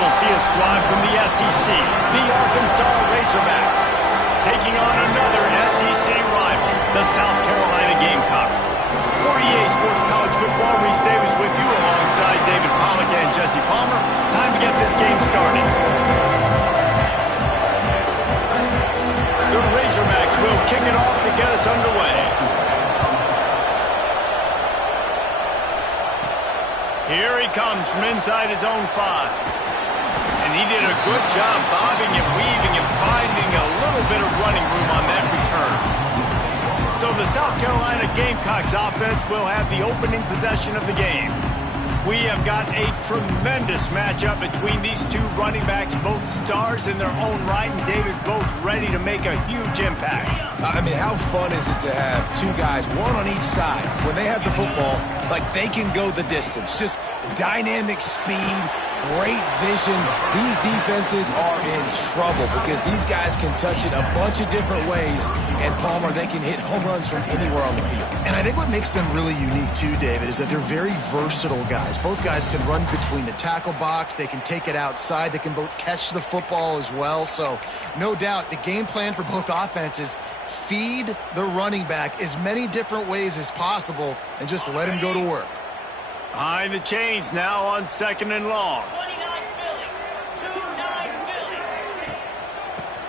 we'll see a squad from the SEC, the Arkansas Razorbacks, taking on another SEC rival, the South Carolina Gamecocks. For EA Sports College Football, Reese Davis with you alongside David Pollack and Jesse Palmer. Time to get this game started. The Razorbacks will kick it off to get us underway. Here he comes from inside his own 5. And he did a good job bobbing and weaving and finding a little bit of running room on that return. So the South Carolina Gamecocks offense will have the opening possession of the game. We have got a tremendous matchup between these two running backs, both stars in their own right, and David both ready to make a huge impact. I mean, how fun is it to have two guys, one on each side, when they have the football, like they can go the distance. Just dynamic speed, great vision. These defenses are in trouble because these guys can touch it a bunch of different ways, and Palmer, they can hit home runs from anywhere on the field. And I think what makes them really unique too, David, is that they're very versatile guys. Both guys can run between the tackle box. They can take it outside. They can both catch the football as well. So no doubt the game plan for both offenses, feed the running back as many different ways as possible and just let him go to work. Behind the chains now on 2nd and long.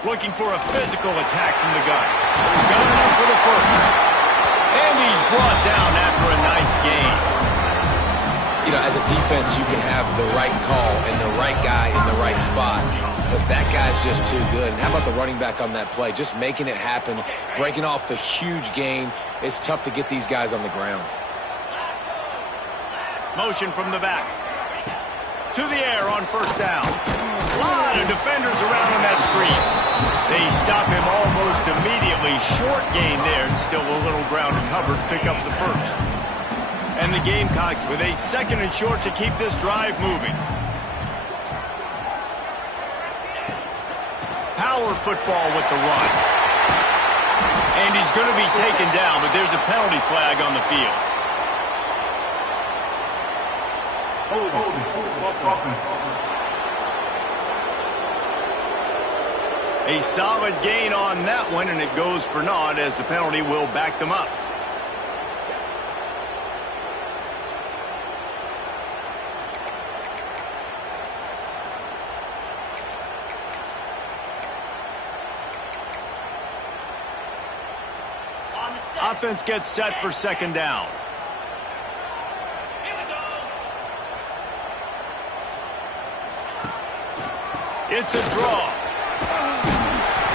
Looking for a physical attack from the gun. Gunning up for the first. And he's brought down after a nice gain. You know, as a defense, you can have the right call and the right guy in the right spot. But that guy's just too good. And how about the running back on that play? Just making it happen, breaking off the huge gain. It's tough to get these guys on the ground. Motion from the back. To the air on 1st down. A lot of defenders around on that screen. They stop him almost immediately. Short gain there, and still a little ground to cover to pick up the first. And the Gamecocks with a 2nd and short to keep this drive moving. Power football with the run. And he's going to be taken down, but there's a penalty flag on the field. A solid gain on that one, and it goes for naught as the penalty will back them up. Offense gets set for 2nd down. It's a draw.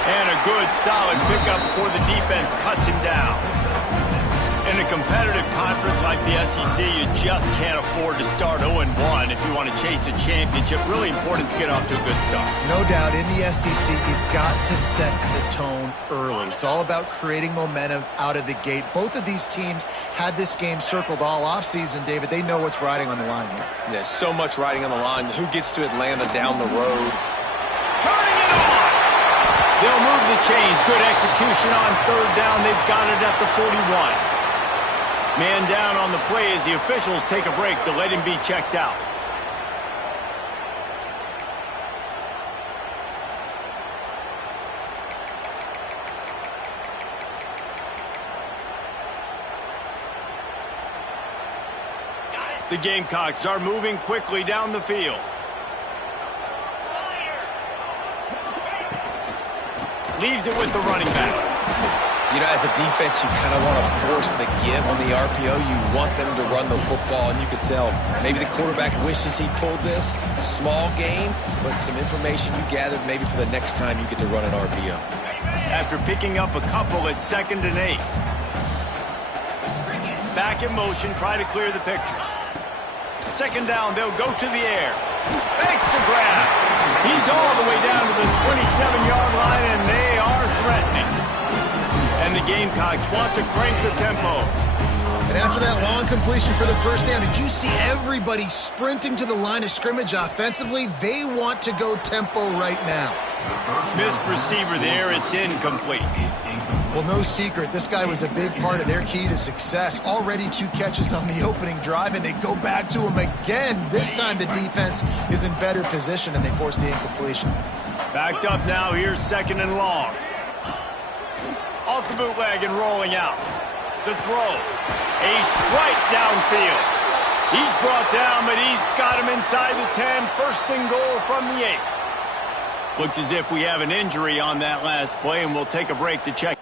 And a good, solid pickup before the defense cuts him down. In a competitive conference like the SEC, you just can't afford to start 0-1 if you want to chase a championship. Really important to get off to a good start. No doubt, in the SEC, you've got to set the tone early. It's all about creating momentum out of the gate. Both of these teams had this game circled all offseason, David. They know what's riding on the line here. There's so much riding on the line. Who gets to Atlanta down the road? Turning it on! They'll move the chains. Good execution on 3rd down. They've got it at the 41. Man down on the play as the officials take a break to let him be checked out. The Gamecocks are moving quickly down the field. Leaves it with the running back. You know, as a defense, you kind of want to force the give on the RPO. You want them to run the football, and you could tell maybe the quarterback wishes he pulled this. Small game, but some information you gathered maybe for the next time you get to run an RPO. After picking up a couple at 2nd and 8. Back in motion, try to clear the picture. 2nd down, they'll go to the air. Makes the grab. He's all the way down to the 27-yard line, and they are threatening. And the Gamecocks want to crank the tempo. And after that long completion for the 1st down, did you see everybody sprinting to the line of scrimmage offensively? They want to go tempo right now. Missed receiver there. It's incomplete. Well, no secret, this guy was a big part of their key to success. Already 2 catches on the opening drive, and they go back to him again. This time the defense is in better position, and they force the incompletion. Backed up now, here's 2nd and long. Off the bootleg and rolling out. The throw. A strike downfield. He's brought down, but he's got him inside the 10. 1st and goal from the 8. Looks as if we have an injury on that last play, and we'll take a break to check.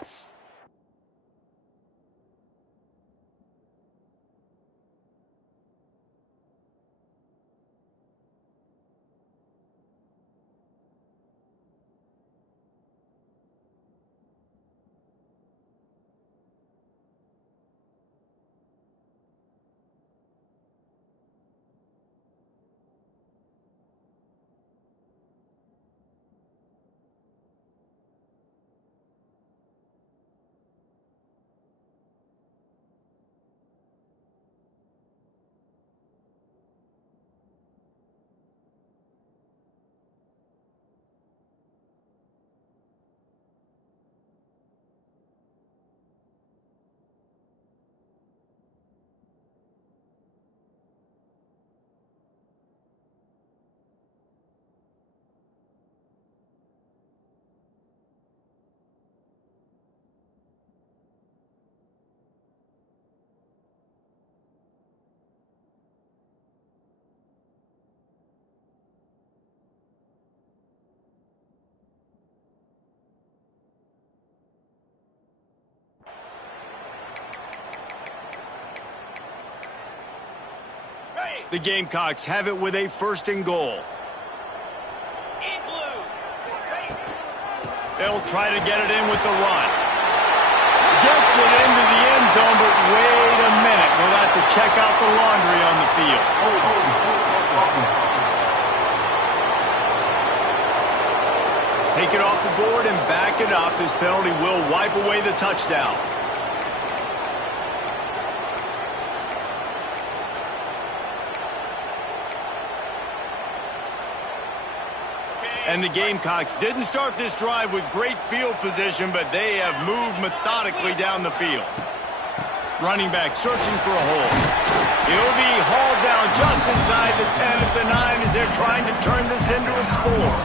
The Gamecocks have it with a 1st and goal. They'll try to get it in with the run. Gets it into the end zone, but wait a minute. We'll have to check out the laundry on the field. Take it off the board and back it up. This penalty will wipe away the touchdown. And the Gamecocks didn't start this drive with great field position, but they have moved methodically down the field. Running back searching for a hole. He'll be hauled down just inside the 10 at the 9 as they're trying to turn this into a score.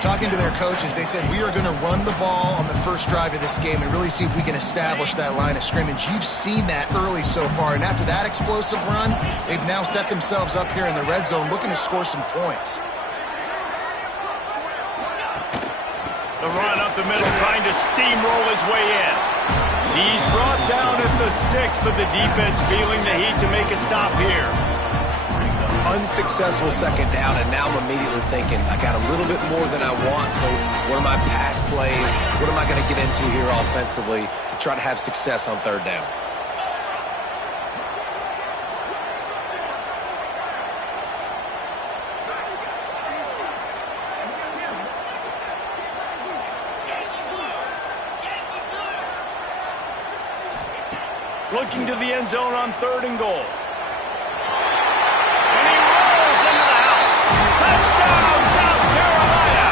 Talking to their coaches, they said, we are going to run the ball on the first drive of this game and really see if we can establish that line of scrimmage. You've seen that early so far, and after that explosive run, they've now set themselves up here in the red zone looking to score some points. The run up the middle, trying to steamroll his way in. He's brought down at the 6, but the defense feeling the heat to make a stop here. Unsuccessful 2nd down, and now I'm immediately thinking, I got a little bit more than I want, so what are my pass plays? What am I going to get into here offensively to try to have success on 3rd down? Looking to the end zone on 3rd and goal. And he rolls into the house. Touchdown, South Carolina!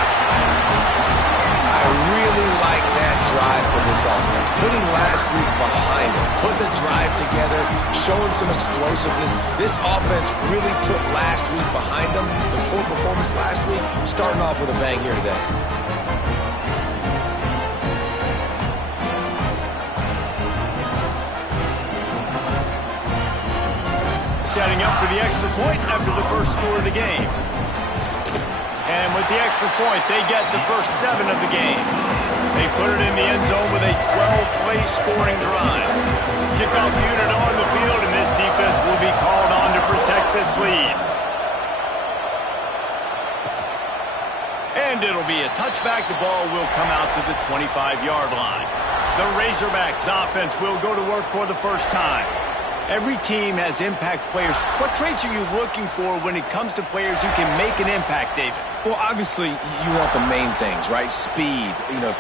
I really like that drive for this offense. Putting last week behind them, putting the drive together, showing some explosiveness. This offense really put last week behind them. The poor performance last week, starting off with a bang here today. Setting up for the extra point after the first score of the game. And with the extra point, they get the first 7 of the game. They put it in the end zone with a 12-play scoring drive. Kickoff unit on the field, and this defense will be called on to protect this lead. And it'll be a touchback. The ball will come out to the 25-yard line. The Razorbacks offense will go to work for the first time. Every team has impact players. What traits are you looking for when it comes to players who can make an impact, David? Well, obviously, you want the main things, right? Speed,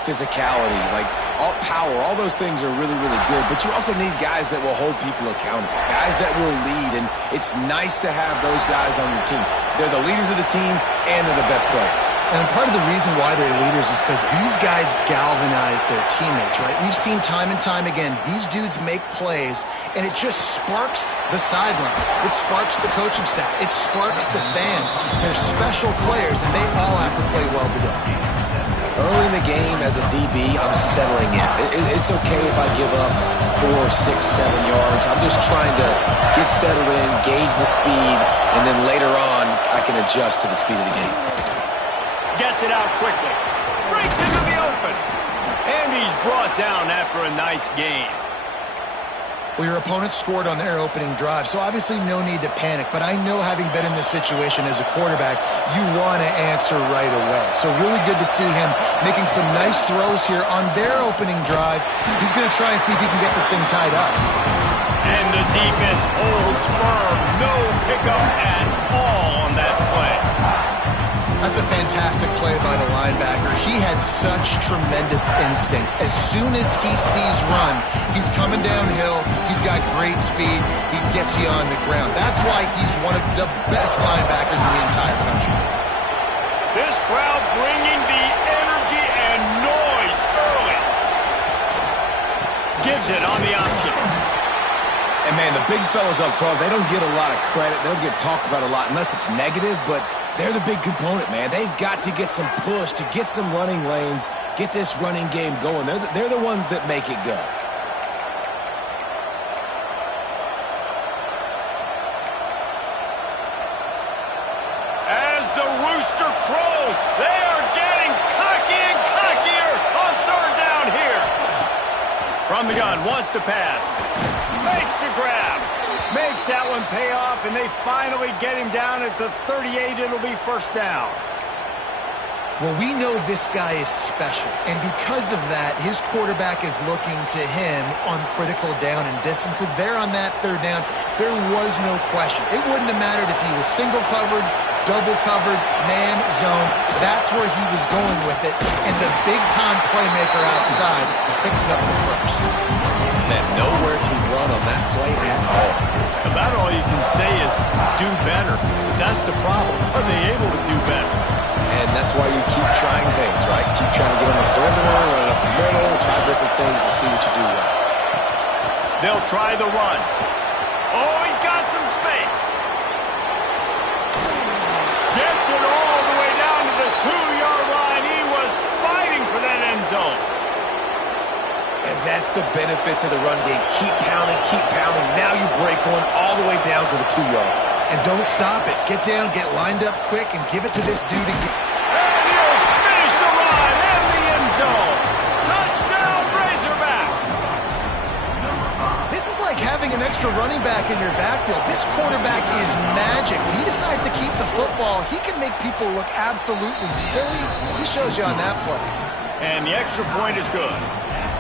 physicality, like all power, all those things are really, really good. But you also need guys that will hold people accountable, guys that will lead. And it's nice to have those guys on your team. They're the leaders of the team, and they're the best players. And part of the reason why they're leaders is because these guys galvanize their teammates, right? We've seen time and time again, these dudes make plays, and it just sparks the sideline. It sparks the coaching staff. It sparks the fans. They're special players, and they all have to play well today. Early in the game, as a DB, I'm settling in. It's okay if I give up 4, 6, 7 yards. I'm just trying to get settled in, gauge the speed, and then later on, I can adjust to the speed of the game. Gets it out quickly. Breaks into the open. And he's brought down after a nice game. Well, your opponent scored on their opening drive, so obviously no need to panic. But I know, having been in this situation as a quarterback, you want to answer right away. So really good to see him making some nice throws here on their opening drive. He's going to try and see if he can get this thing tied up. And the defense holds firm. No pickup at all on that play. That's a fantastic play by the linebacker. He has such tremendous instincts. As soon as he sees run, he's coming downhill. He's got great speed. He gets you on the ground. That's why he's one of the best linebackers in the entire country. This crowd bringing the energy and noise early. Gives it on the option. And, man, the big fellas up front, they don't get a lot of credit. They don't get talked about a lot unless it's negative, but they're the big component, man. They've got to get some push, to get some running lanes, get this running game going. They're the ones that make it go. As the rooster crows, they are getting cocky and cockier on third down here. From the gun, wants to pass. Makes the grab. Makes that one pay off, and they finally get him down at the 38. It'll be first down. Well, we know this guy is special, and because of that, his quarterback is looking to him on critical down and distances. There on that third down, there was no question. It wouldn't have mattered if he was single covered, double covered, man, zone. That's where he was going with it, and the big-time playmaker outside picks up the first. And nowhere to run on that play at all. About all you can say is do better. That's the problem. Are they able to do better? And that's why you keep trying things, right? Keep trying to get on the perimeter, run up the middle, try different things to see what you do well. They'll try the run. Oh, he's got some space. Gets it all the way down to the 2-yard line. He was fighting for that end zone. And that's the benefit to the run game. Keep pounding, keep pounding. Now you break one all the way down to the 2-yard. And don't stop it. Get down, get lined up quick, and give it to this dude again. And he'll finish the run in the end zone. Touchdown, Razorbacks. This is like having an extra running back in your backfield. This quarterback is magic. When he decides to keep the football, he can make people look absolutely silly. He shows you on that play. And the extra point is good.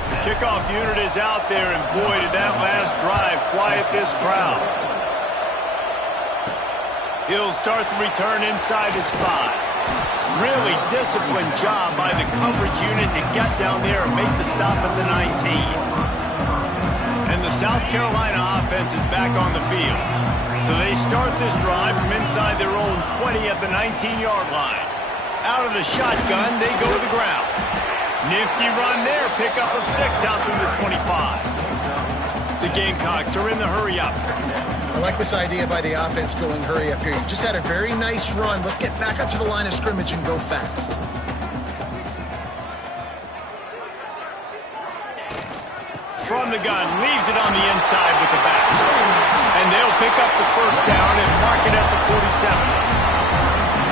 The kickoff unit is out there, and boy, did that last drive quiet this crowd. He'll start the return inside his 5. Really disciplined job by the coverage unit to get down there and make the stop at the 19. And the South Carolina offense is back on the field. So they start this drive from inside their own 20 at the 19-yard line. Out of the shotgun, they go to the ground. Nifty run there, pickup of 6 out through the 25. The Gamecocks are in the hurry-up. I like this idea by the offense going hurry up here. You just had a very nice run. Let's get back up to the line of scrimmage and go fast. From the gun, leaves it on the inside with the back. And they'll pick up the first down and mark it at the 47.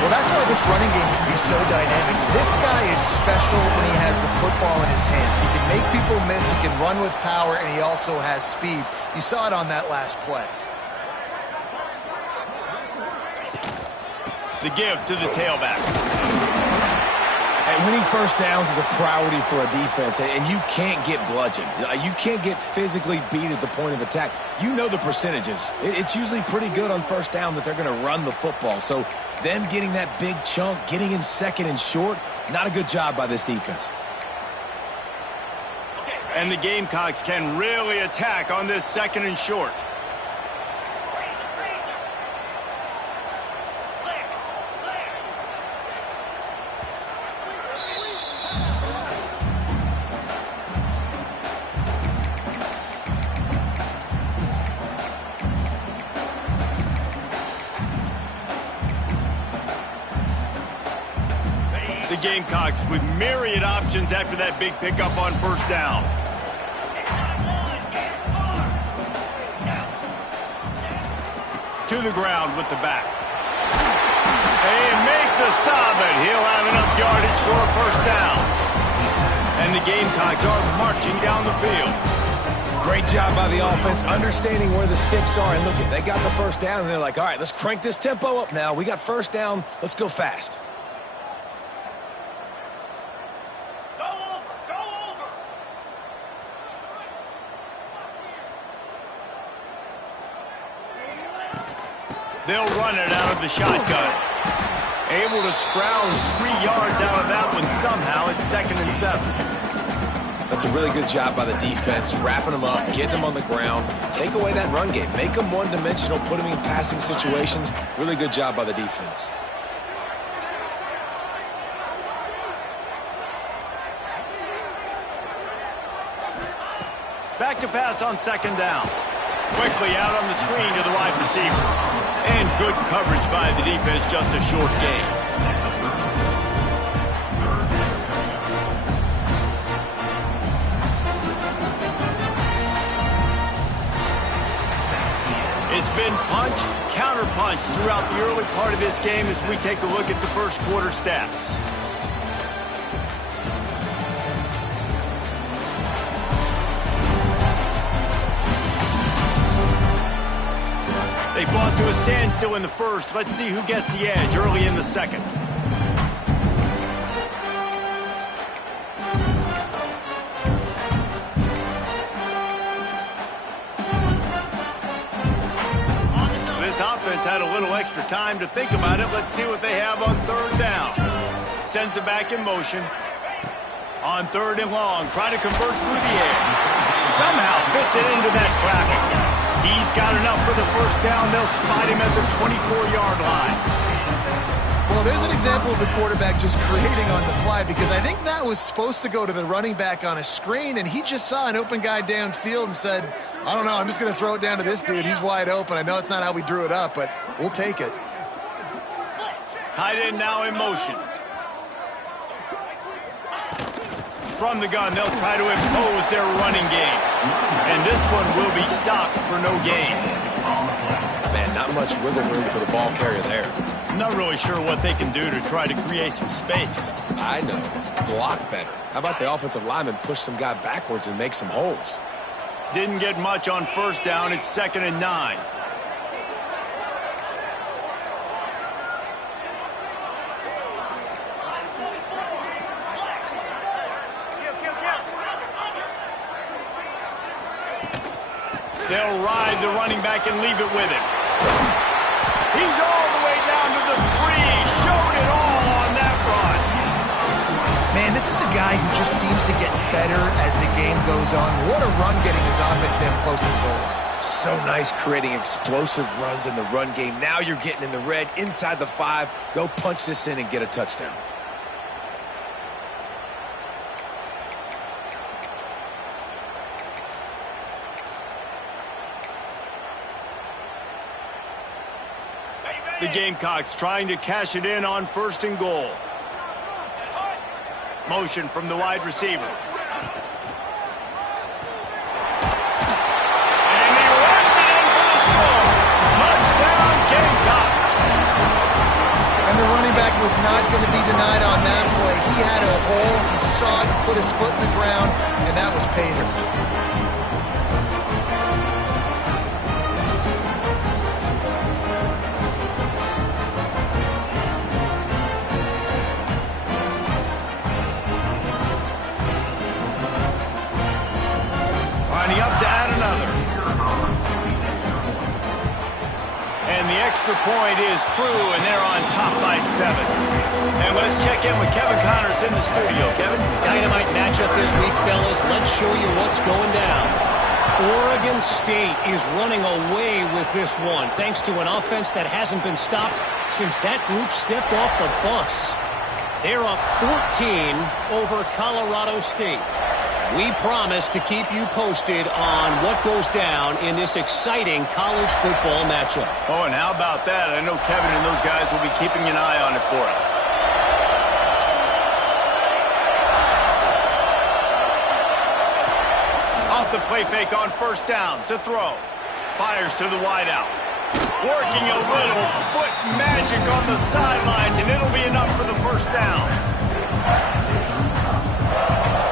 Well, that's why this running game can be so dynamic. This guy is special when he has the football in his hands. He can make people miss, he can run with power, and he also has speed. You saw it on that last play. The give to the tailback. And winning first downs is a priority for a defense, and you can't get bludgeoned. You can't get physically beat at the point of attack. You know the percentages. It's usually pretty good on first down that they're going to run the football. So them getting that big chunk, getting in second and short, not a good job by this defense. And the Gamecocks can really attack on this second and short. Gamecocks with myriad options after that big pickup on first down. To the ground with the back. And make the stop, but he'll have enough yardage for a first down. And the Gamecocks are marching down the field. Great job by the offense, understanding where the sticks are. And look, they got the first down, and they're like, all right, let's crank this tempo up now. We got first down. Let's go fast. They'll run it out of the shotgun. Able to scrounge 3 yards out of that one somehow. It's 2nd and 7. That's a really good job by the defense, wrapping them up, getting them on the ground. Take away that run game. Make them one-dimensional, put them in passing situations. Really good job by the defense. Back to pass on 2nd down. Quickly out on the screen to the wide receiver. And good coverage by the defense, just a short gain. It's been punch, counter-punch throughout the early part of this game as we take a look at the first quarter stats. They fought to a standstill in the first. Let's see who gets the edge early in the second. This offense had a little extra time to think about it. Let's see what they have on 3rd down. Sends it back in motion. On 3rd and long, trying to convert through the air. Somehow fits it into that traffic. He's got enough for the first down. They'll spot him at the 24-yard line. Well, there's an example of the quarterback just creating on the fly, because I think that was supposed to go to the running back on a screen, and he just saw an open guy downfield and said, I don't know, I'm just going to throw it down to this dude. He's wide open. I know it's not how we drew it up, but we'll take it. Tight end now in motion. From the gun, they'll try to impose their running game. And this one will be stopped for no gain. Man, not much wiggle room for the ball carrier there. I'm not really sure what they can do to try to create some space. I know. Block better. How about the offensive lineman push some guy backwards and make some holes? Didn't get much on first down. It's 2nd and 9. They'll ride the running back and leave it with him. He's all the way down to the 3. Showed it all on that run. Man, this is a guy who just seems to get better as the game goes on. What a run getting his offense them close to the goal line. So nice creating explosive runs in the run game. Now you're getting in the red, inside the 5. Go punch this in and get a touchdown. The Gamecocks trying to cash it in on 1st and goal. Motion from the wide receiver. And he runs it in for the score. Touchdown, Gamecocks. And the running back was not going to be denied on that play. He had a hole. He saw it, put his foot in the ground, and that was Pater. Lining up to add another. And the extra point is true, and they're on top by 7. And let's check in with Kevin Connors in the studio. Kevin? Dynamite matchup this week, fellas. Let's show you what's going down. Oregon State is running away with this one, thanks to an offense that hasn't been stopped since that group stepped off the bus. They're up 14 over Colorado State. We promise to keep you posted on what goes down in this exciting college football matchup. Oh, and how about that? I know Kevin and those guys will be keeping an eye on it for us. play fake on first down to throw. Fires to the wideout. Working a little foot magic on the sidelines, and it'll be enough for the first down.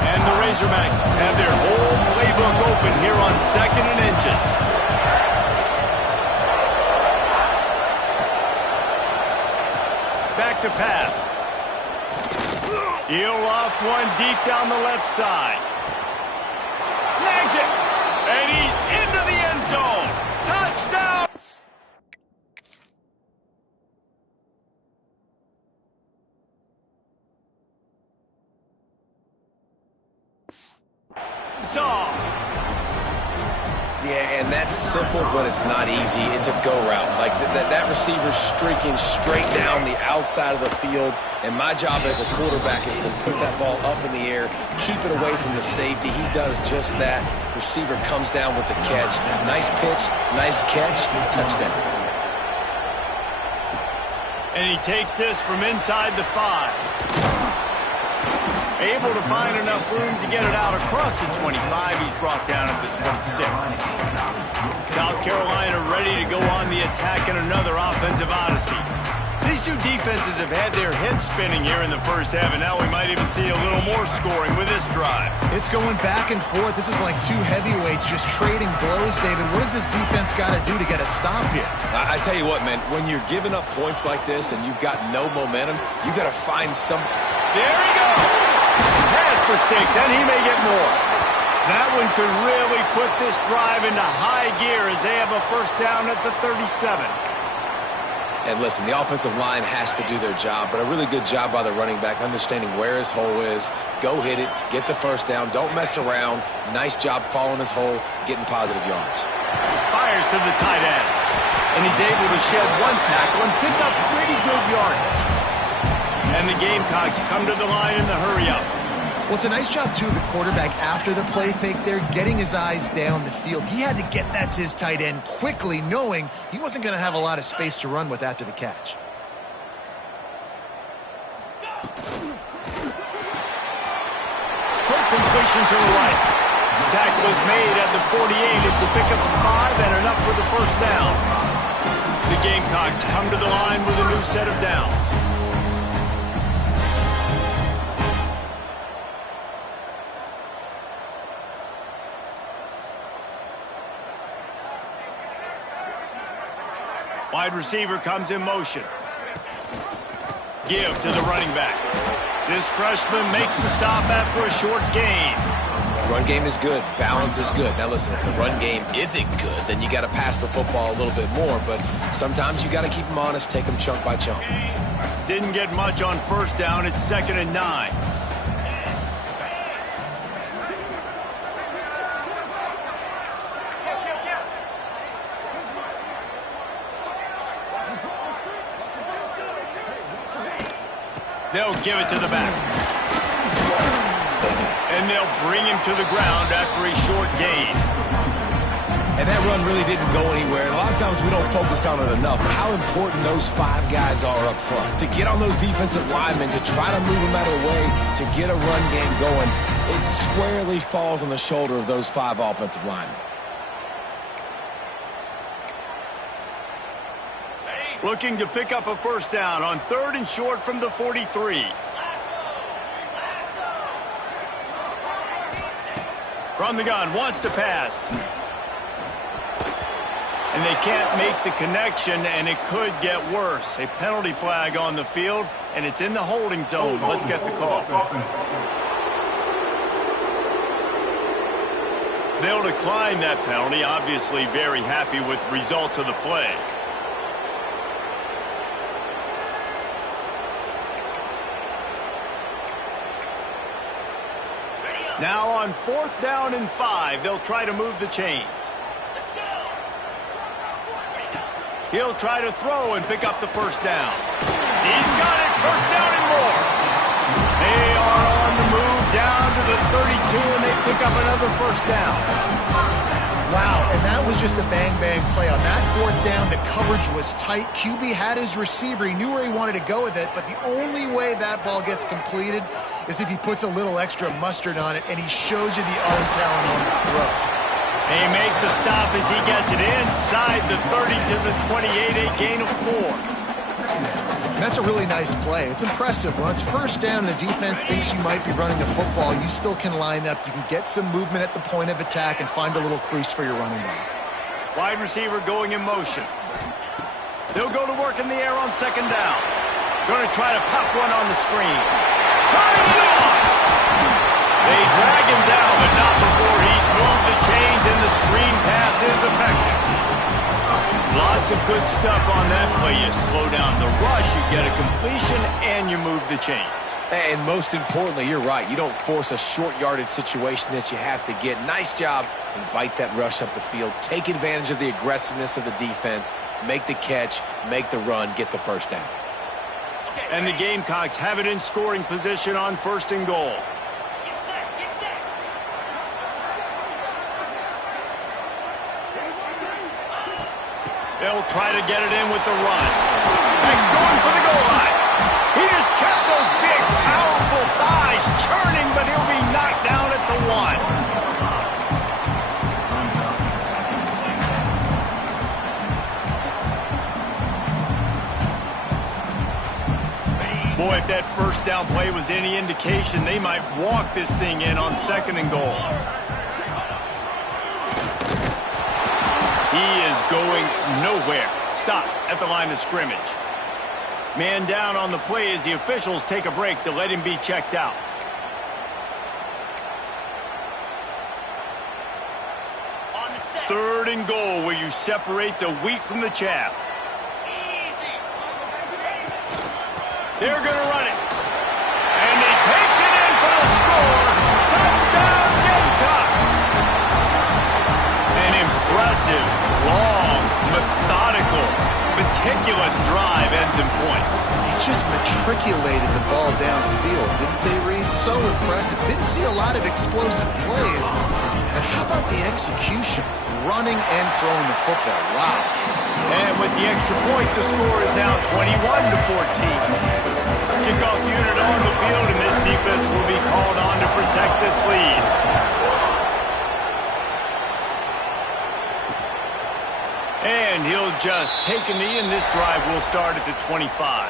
And the Razorbacks have their whole playbook open here on 2nd and inches. Back to pass. He'll loft one deep down the left side. Snags it. And he's into the end zone. Touchdown. Yeah, and that's simple, but it's not easy. It's a go route. Like that receiver's streaking straight down the outside of the field, and my job as a quarterback is to put that ball up in the air, keep it away from the safety. He does just that. Receiver comes down with the catch. Nice pitch, nice catch, touchdown. And he takes this from inside the 5. Able to find enough room to get it out across the 25. He's brought down at the 26. South Carolina ready to go on the attack in another offensive odyssey. These two defenses have had their heads spinning here in the first half, and now we might even see a little more scoring with this drive. It's going back and forth. This is like two heavyweights just trading blows, David. What does this defense got to do to get a stop here? I tell you what, man, when you're giving up points like this and you've got no momentum, you got to find some... There he goes! Past the stakes, and he may get more. That one could really put this drive into high gear as they have a first down at the 37. And listen, the offensive line has to do their job, but a really good job by the running back understanding where his hole is. Go hit it, get the first down, don't mess around. Nice job following his hole, getting positive yards. Fires to the tight end, and he's able to shed one tackle and pick up pretty good yardage. And the Gamecocks come to the line in the hurry-up. Well, it's a nice job, too, of the quarterback after the play fake there, getting his eyes down the field. He had to get that to his tight end quickly, knowing he wasn't going to have a lot of space to run with after the catch. Quick completion to the right. The tackle is made at the 48. It's a pickup of 5 and enough for the first down. The Gamecocks come to the line with a new set of downs. Wide receiver comes in motion. Give to the running back. This freshman makes the stop after a short gain. The run game is good. Balance is good. Now listen, if the run game isn't good, then you got to pass the football a little bit more. But sometimes you got to keep them honest, take them chunk by chunk. Didn't get much on first down. It's 2nd and 9. They'll give it to the back. And they'll bring him to the ground after a short gain. And that run really didn't go anywhere. And a lot of times we don't focus on it enough. How important those 5 guys are up front. To get on those defensive linemen, to try to move them out of the way, to get a run game going, it squarely falls on the shoulder of those 5 offensive linemen. Looking to pick up a first down on 3rd and short from the 43. From the gun, wants to pass. And they can't make the connection, and it could get worse. A penalty flag on the field, and it's in the holding zone. Let's get the call. They'll decline that penalty, obviously very happy with results of the play. Now on 4th down and 5, they'll try to move the chains. He'll try to throw and pick up the first down. He's got it, first down and more. They are on the move down to the 32, and they pick up another first down. Wow, and that was just a bang-bang play. On that 4th down, the coverage was tight. QB had his receiver. He knew where he wanted to go with it, but the only way that ball gets completed is if he puts a little extra mustard on it, and he shows you the arm talent on the throw. They make the stop as he gets it inside the 30 to the 28, a gain of 4. That's a really nice play. It's impressive. When it's first down and the defense thinks you might be running the football, you still can line up. You can get some movement at the point of attack and find a little crease for your running back. Wide receiver going in motion. They'll go to work in the air on second down. Going to try to pop one on the screen. Turning it on! They drag him down, but not before he's moved the chains and the screen pass is effective. Lots of good stuff on that play. You slow down the rush, you get a completion, and you move the chains. And most importantly, you're right. You don't force a short yardage situation that you have to get. Nice job. Invite that rush up the field. Take advantage of the aggressiveness of the defense. Make the catch. Make the run. Get the first down. And the Gamecocks have it in scoring position on 1st and goal. They'll try to get it in with the run. He's going for the goal line. He has kept those big, powerful thighs churning, but he'll be knocked down at the 1. Boy, if that first down play was any indication, they might walk this thing in on 2nd and goal. He is going nowhere. Stop at the line of scrimmage. Man down on the play as the officials take a break to let him be checked out. Third and goal, where you separate the wheat from the chaff. They're going to run it. And he takes it in for the score. Touchdown, Gamecocks. An impressive, long, methodical, meticulous drive ends in points. They just matriculated the ball downfield, didn't they, Reese? So impressive. Didn't see a lot of explosive plays, but how about the execution? Running and throwing the football. Wow. And with the extra point, the score is now 21-14. Kickoff unit on the field, and this defense will be called on to protect this lead. And he'll just take a knee, and this drive will start at the 25.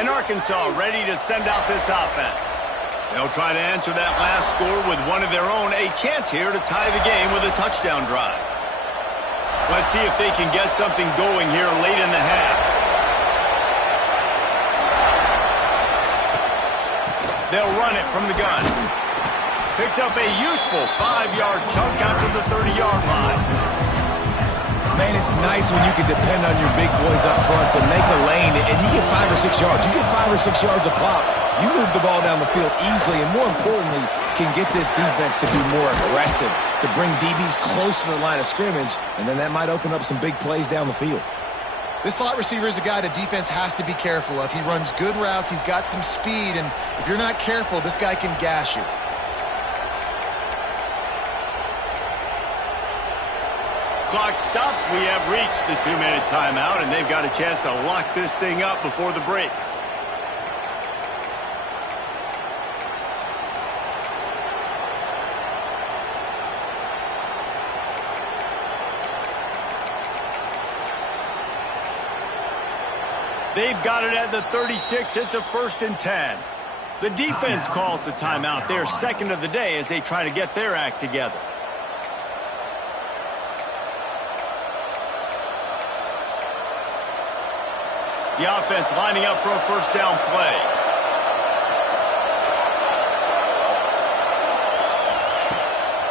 And Arkansas ready to send out this offense. They'll try to answer that last score with one of their own, a chance here to tie the game with a touchdown drive. Let's see if they can get something going here late in the half. They'll run it from the gun. Picks up a useful 5-yard chunk out to the 30-yard line. Man, it's nice when you can depend on your big boys up front to make a lane, and you get 5 or 6 yards. You get 5 or 6 yards a pop. You move the ball down the field easily, and more importantly, can get this defense to be more aggressive, to bring DBs close to the line of scrimmage, and then that might open up some big plays down the field. This slot receiver is a guy the defense has to be careful of. He runs good routes. He's got some speed, and if you're not careful, this guy can gash you. Clock stops. We have reached the 2-minute timeout, and they've got a chance to lock this thing up before the break. They've got it at the 36. It's a 1st and 10. The defense calls the timeout. They're second of the day as they try to get their act together. The offense lining up for a 1st down play.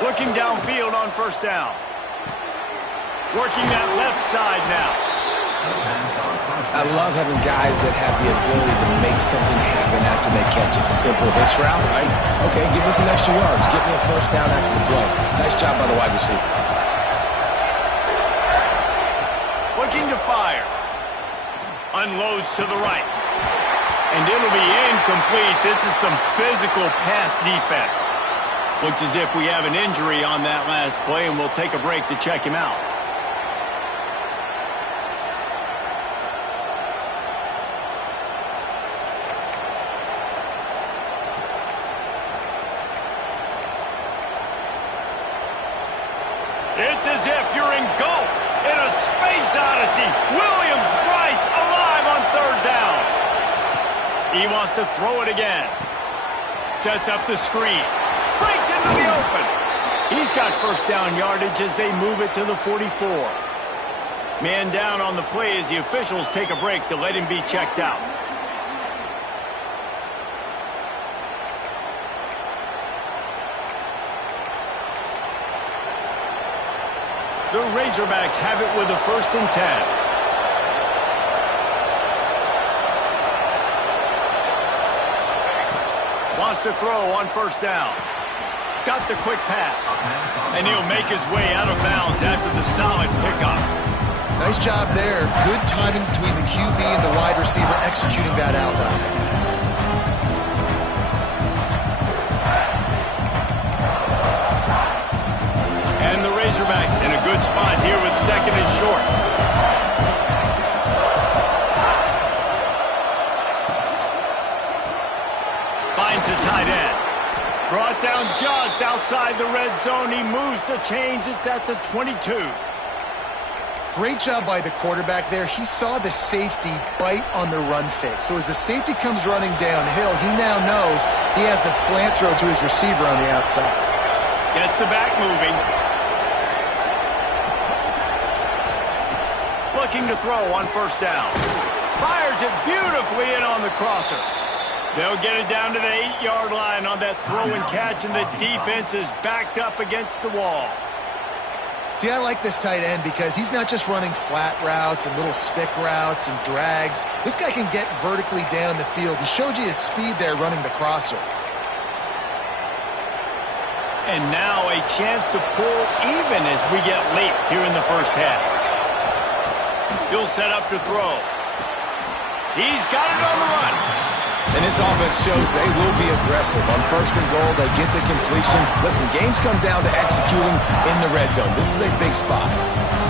Looking downfield on 1st down. Working that left side now. I love having guys that have the ability to make something happen after they catch it. Simple hitch route, right? Okay, give me some extra yards. Get me a 1st down after the play. Nice job by the wide receiver. Looking to fire. Unloads to the right. And it'll be incomplete. This is some physical pass defense. Looks as if we have an injury on that last play, and we'll take a break to check him out. It's as if you're engulfed in a space odyssey. Williams-Brice alive on third down. He wants to throw it again. Sets up the screen. Breaks into the open. He's got first down yardage as they move it to the 44. Man down on the play as the officials take a break to let him be checked out. The Razorbacks have it with a 1st and 10. Wants to throw on 1st down. Got the quick pass. And he'll make his way out of bounds after the solid pickup. Nice job there. Good timing between the QB and the wide receiver executing that out route. And the Razorbacks in a good spot here with 2nd and short. Finds the tight end. Brought down just outside the red zone. He moves the chains. It's at the 22. Great job by the quarterback there. He saw the safety bite on the run fake. So as the safety comes running downhill, he now knows he has the slant throw to his receiver on the outside. Gets the back moving. Looking to throw on 1st down. Fires it beautifully in on the crosser. They'll get it down to the 8-yard line on that throw and catch, and the defense is backed up against the wall. See, I like this tight end because he's not just running flat routes and little stick routes and drags. This guy can get vertically down the field. He showed you his speed there running the crosser. And now a chance to pull even as we get late here in the 1st half. He'll set up to throw. He's got it on the run. And this offense shows they will be aggressive. On 1st and goal, they get the completion. Listen, games come down to executing in the red zone. This is a big spot.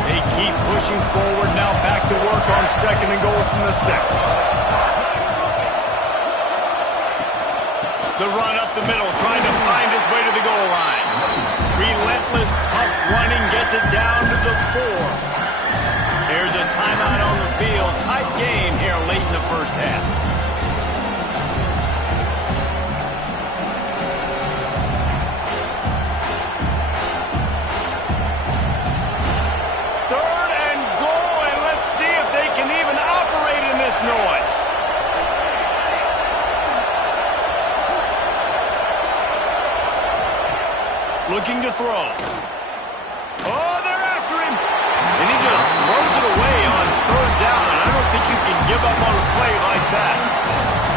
They keep pushing forward. Now back to work on 2nd and goal from the 6. The run up the middle, trying to find its way to the goal line. Relentless, tough running, gets it down to the 4. Here's a timeout on the field. Tight game here late in the 1st half. Noise. Looking to throw. Oh, they're after him. And he just throws it away on 3rd down. I don't think you can give up on a play like that.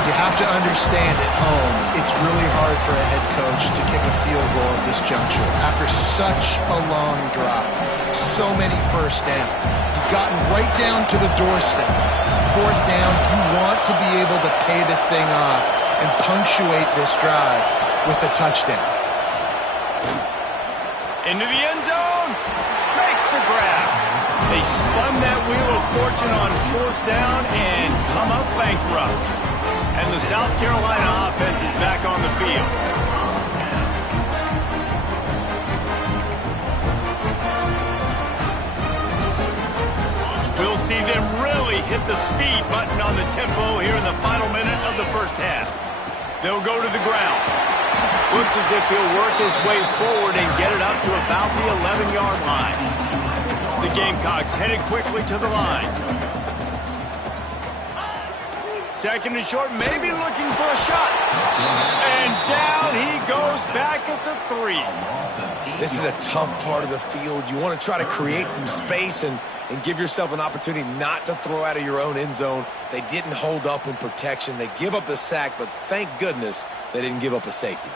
You have to understand at home, it's really hard for a head coach to kick a field goal at this juncture. After such a long drive, so many 1st downs. You've gotten right down to the doorstep. 4th down, you want to be able to pay this thing off and punctuate this drive with a touchdown. Into the end zone. Makes the grab. They spun that wheel of fortune on 4th down and come up bankrupt. And the South Carolina offense is back on the field. We'll see them really hit the speed button on the tempo here in the final minute of the 1st half. They'll go to the ground. Looks as if he'll work his way forward and get it up to about the 11-yard line. The Gamecocks headed quickly to the line. 2nd and short, maybe looking for a shot. And down he goes back at the 3. This is a tough part of the field. You want to try to create some space and give yourself an opportunity not to throw out of your own end zone. They didn't hold up in protection. They give up the sack, but thank goodness they didn't give up a safety.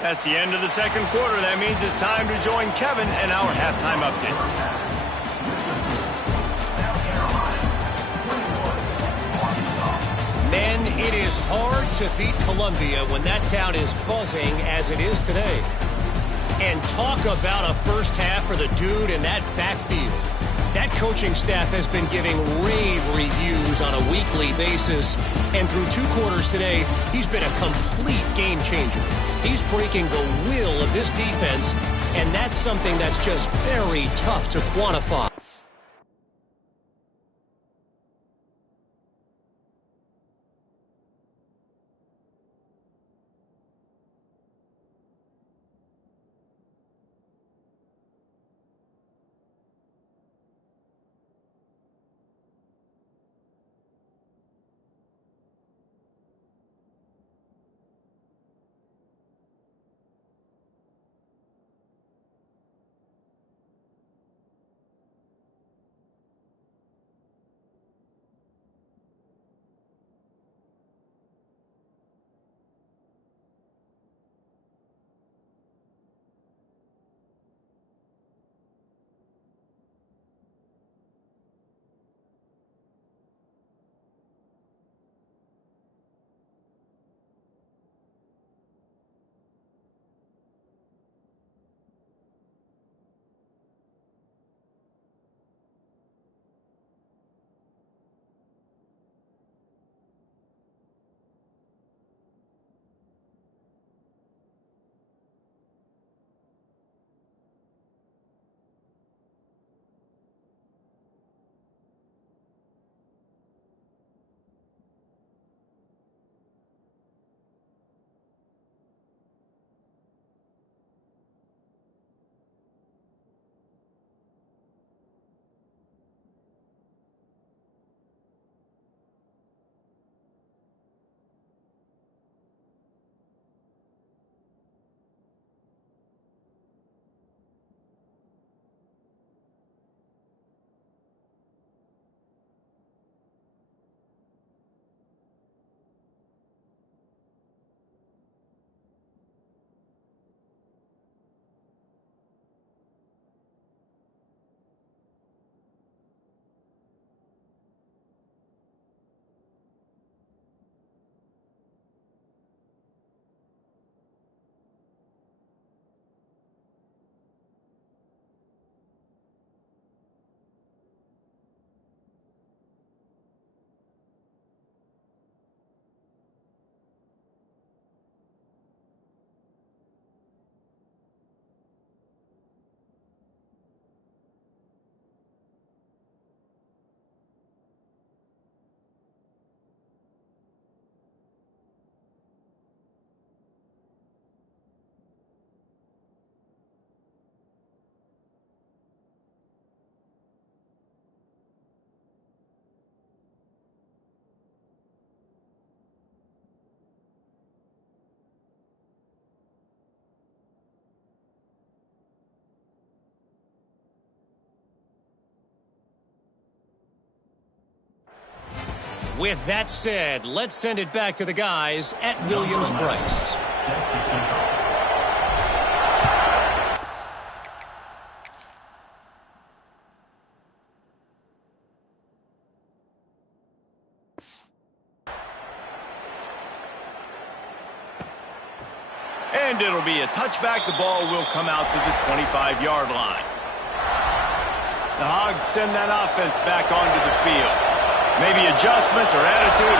That's the end of the 2nd quarter. That means it's time to join Kevin and our halftime update. Men, it is hard to beat Columbia when that town is buzzing as it is today. And talk about a 1st half for the dude in that backfield. That coaching staff has been giving rave reviews on a weekly basis. And through 2 quarters today, he's been a complete game changer. He's breaking the will of this defense, and that's something that's just very tough to quantify. With that said, let's send it back to the guys at Williams-Brice. And it'll be a touchback. The ball will come out to the 25-yard line. The Hogs send that offense back onto the field. Maybe adjustments or attitude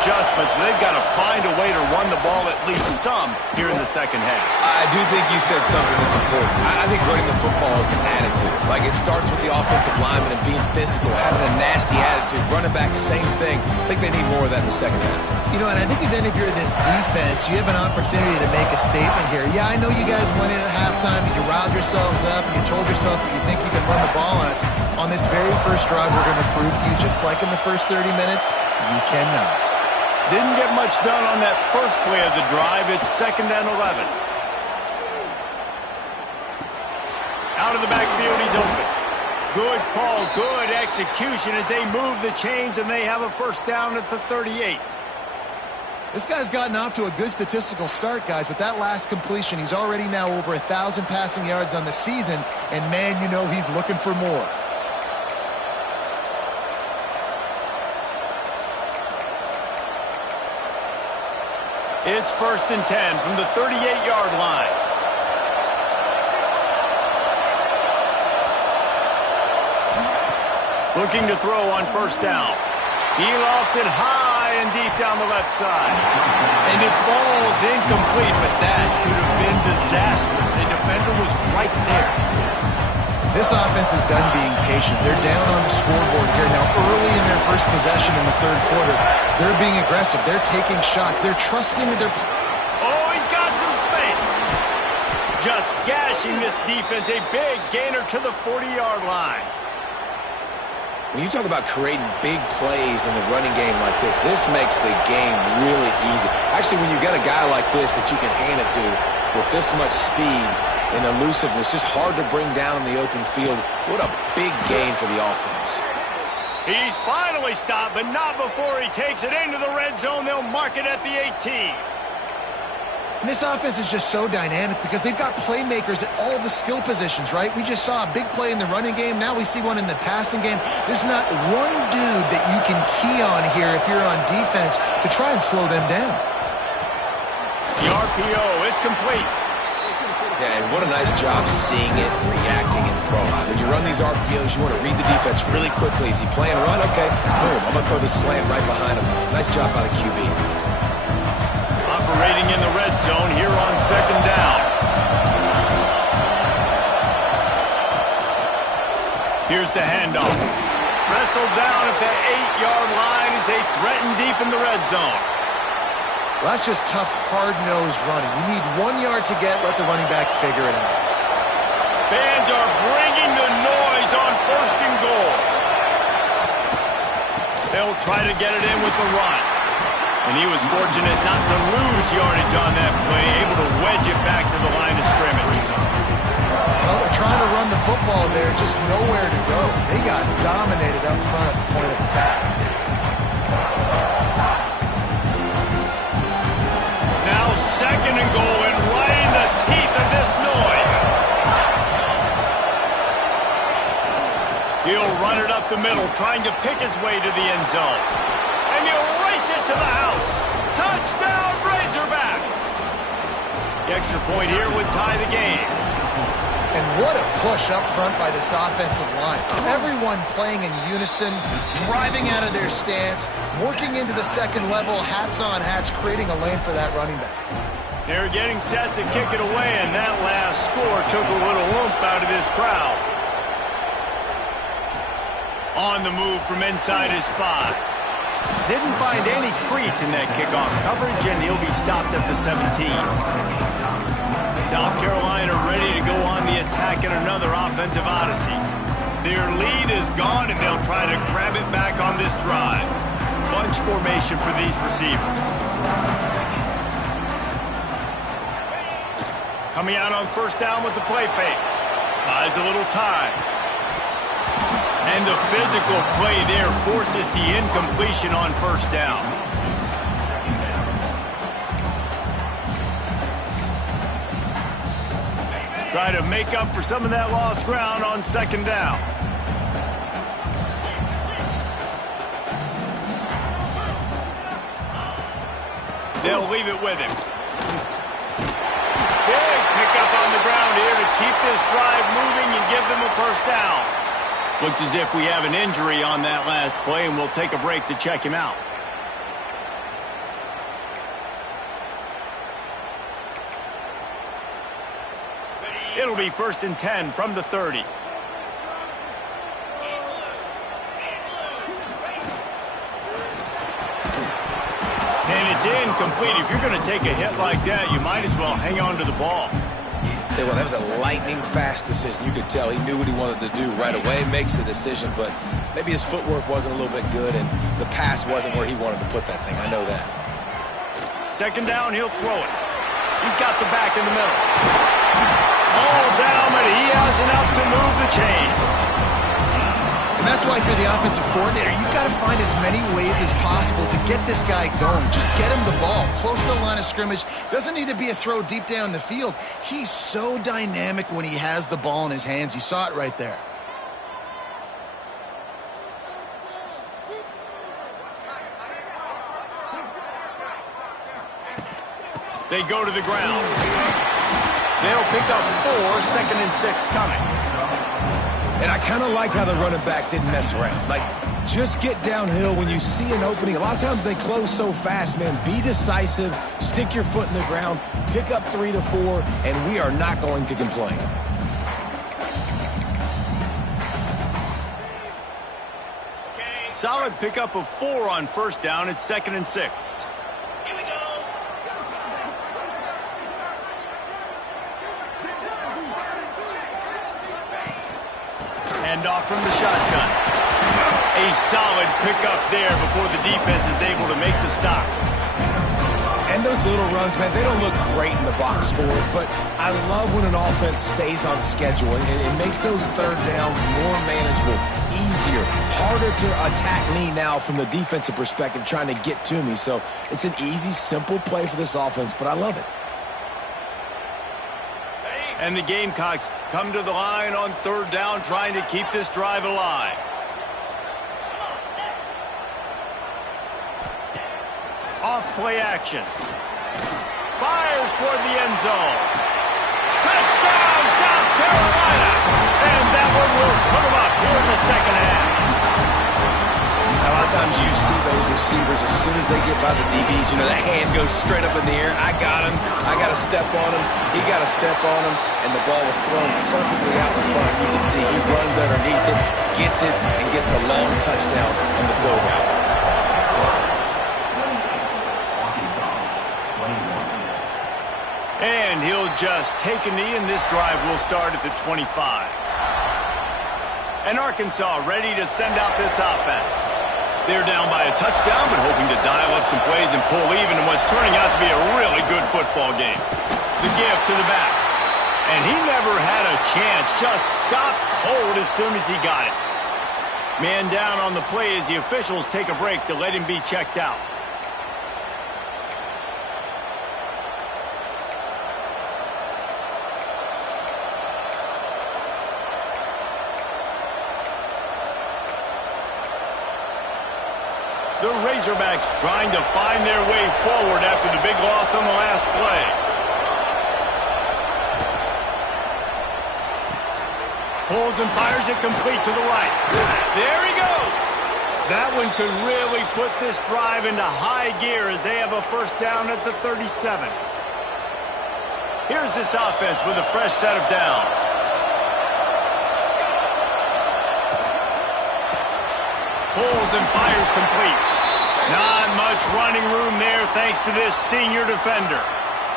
adjustments, but they've got to find a way to run the ball at least some here in the second half. I do think you said something that's important. I think running the football is an attitude. Like, it starts with the offensive lineman and being physical, having a nasty attitude. Running back, same thing. I think they need more of that in the second half. You know, and I think even if you're this defense, you have an opportunity to make a statement here. Yeah, I know you guys went in at halftime and you riled yourselves up and you told yourself that you think you can run the ball on us. On this very first drive, we're going to prove to you, just like in the first 30 minutes, you cannot. Didn't get much done on that first play of the drive. It's 2nd and 11. Out of the backfield, he's open. Good call, good execution as they move the chains and they have a first down at the 38. This guy's gotten off to a good statistical start, guys. With that last completion, he's already now over 1,000 passing yards on the season, and man, you know he's looking for more. It's 1st and 10 from the 38-yard line. Looking to throw on first down. He lofts it high and deep down the left side. And it falls incomplete, but that could have been disastrous. A defender was right there. This offense is done being patient. They're down on the scoreboard here. Now, early in their first possession in the third quarter, they're being aggressive. They're taking shots. They're trusting that they're... Oh, he's got some space. Just gashing this defense. A big gainer to the 40-yard line. When you talk about creating big plays in the running game like this makes the game really easy. Actually, when you've got a guy like this that you can hand it to with this much speed and elusiveness, just hard to bring down in the open field. What a big gain for the offense. He's finally stopped, but not before he takes it into the red zone. They'll mark it at the 18. And this offense is just so dynamic because they've got playmakers at all the skill positions, right? We just saw a big play in the running game. Now we see one in the passing game. There's not one dude that you can key on here if you're on defense to try and slow them down. The RPO, it's complete. Yeah, and what a nice job seeing it, reacting, and throwing. When you run these RPOs, you want to read the defense really quickly. Is he playing run? Okay, boom, I'm going to throw the slant right behind him. Nice job by the QB. Operating in the red zone here on second down. Here's the handoff. Wrestled down at the 8-yard line as they threaten deep in the red zone. Well, that's just tough, hard-nosed running. You need 1 yard to get, let the running back figure it out. Fans are bringing the noise on first and goal. They'll try to get it in with the run. And he was fortunate not to lose yardage on that play, able to wedge it back to the line of scrimmage. Well, they're trying to run the football there, just nowhere to go. They got dominated up front at the point of attack. Now second and goal, and right in the teeth of this noise. He'll run it up the middle, trying to pick his way to the end zone. And he'll race it to the house. Touchdown, Razorbacks! The extra point here would tie the game. And what a push up front by this offensive line. Everyone playing in unison, driving out of their stance, working into the second level, hats on hats, creating a lane for that running back. They're getting set to kick it away, and that last score took a little oomph out of this crowd. On the move from inside his 5. Didn't find any crease in that kickoff coverage, and he'll be stopped at the 17. South Carolina ready to go on the attack in another offensive odyssey. Their lead is gone, and they'll try to grab it back on this drive. Bunch formation for these receivers. Coming out on first down with the play fake. Buys a little time. And the physical play there forces the incompletion on first down. Try to make up for some of that lost ground on second down. They'll leave it with him. Big pickup on the ground here to keep this drive moving and give them a first down. Looks as if we have an injury on that last play, and we'll take a break to check him out. It'll be 1st and 10 from the 30. And it's incomplete. If you're going to take a hit like that, you might as well hang on to the ball. Well, that was a lightning-fast decision. You could tell he knew what he wanted to do right away, makes the decision, but maybe his footwork wasn't a little bit good, and the pass wasn't where he wanted to put that thing. I know that. Second down, he'll throw it. He's got the back in the middle. All down, but he has enough to move the chains. And that's why if you're the offensive coordinator, you've got to find as many ways as possible to get this guy going. Just get him the ball close to the line of scrimmage. Doesn't need to be a throw deep down the field. He's so dynamic when he has the ball in his hands. You saw it right there. They go to the ground. They'll pick up 4, 2nd and 6 coming. And I kind of like how the running back didn't mess around. Like, just get downhill when you see an opening. A lot of times they close so fast, man. Be decisive, stick your foot in the ground, pick up 3 to 4, and we are not going to complain. Solid pickup of 4 on first down. It's 2nd and 6. Here we go. Hand off from the shotgun. A solid pickup there before the defense is able to make the stop. And those little runs, man, they don't look great in the box score, but I love when an offense stays on schedule, and it makes those third downs more manageable, easier, harder to attack me now from the defensive perspective trying to get to me. So it's an easy, simple play for this offense, but I love it. And the Gamecocks come to the line on third down trying to keep this drive alive. Off play action. Fires toward the end zone. Touchdown, South Carolina! And that one will put them up here in the second half. A lot of times you see those receivers, as soon as they get by the DBs, you know, that hand goes straight up in the air. I got him. I got to step on him. He got to step on him. And the ball was thrown perfectly out in front. You can see he runs underneath it, gets it, and gets a long touchdown on the go route. And he'll just take a knee, and this drive will start at the 25. And Arkansas ready to send out this offense. They're down by a touchdown, but hoping to dial up some plays and pull even in what's turning out to be a really good football game. The give to the back. And he never had a chance, just stopped cold as soon as he got it. Man down on the play as the officials take a break to let him be checked out. The Razorbacks trying to find their way forward after the big loss on the last play. Pulls and fires it complete to the right. There he goes. That one could really put this drive into high gear as they have a first down at the 37. Here's this offense with a fresh set of downs. Pulls and fires complete. Not much running room there thanks to this senior defender.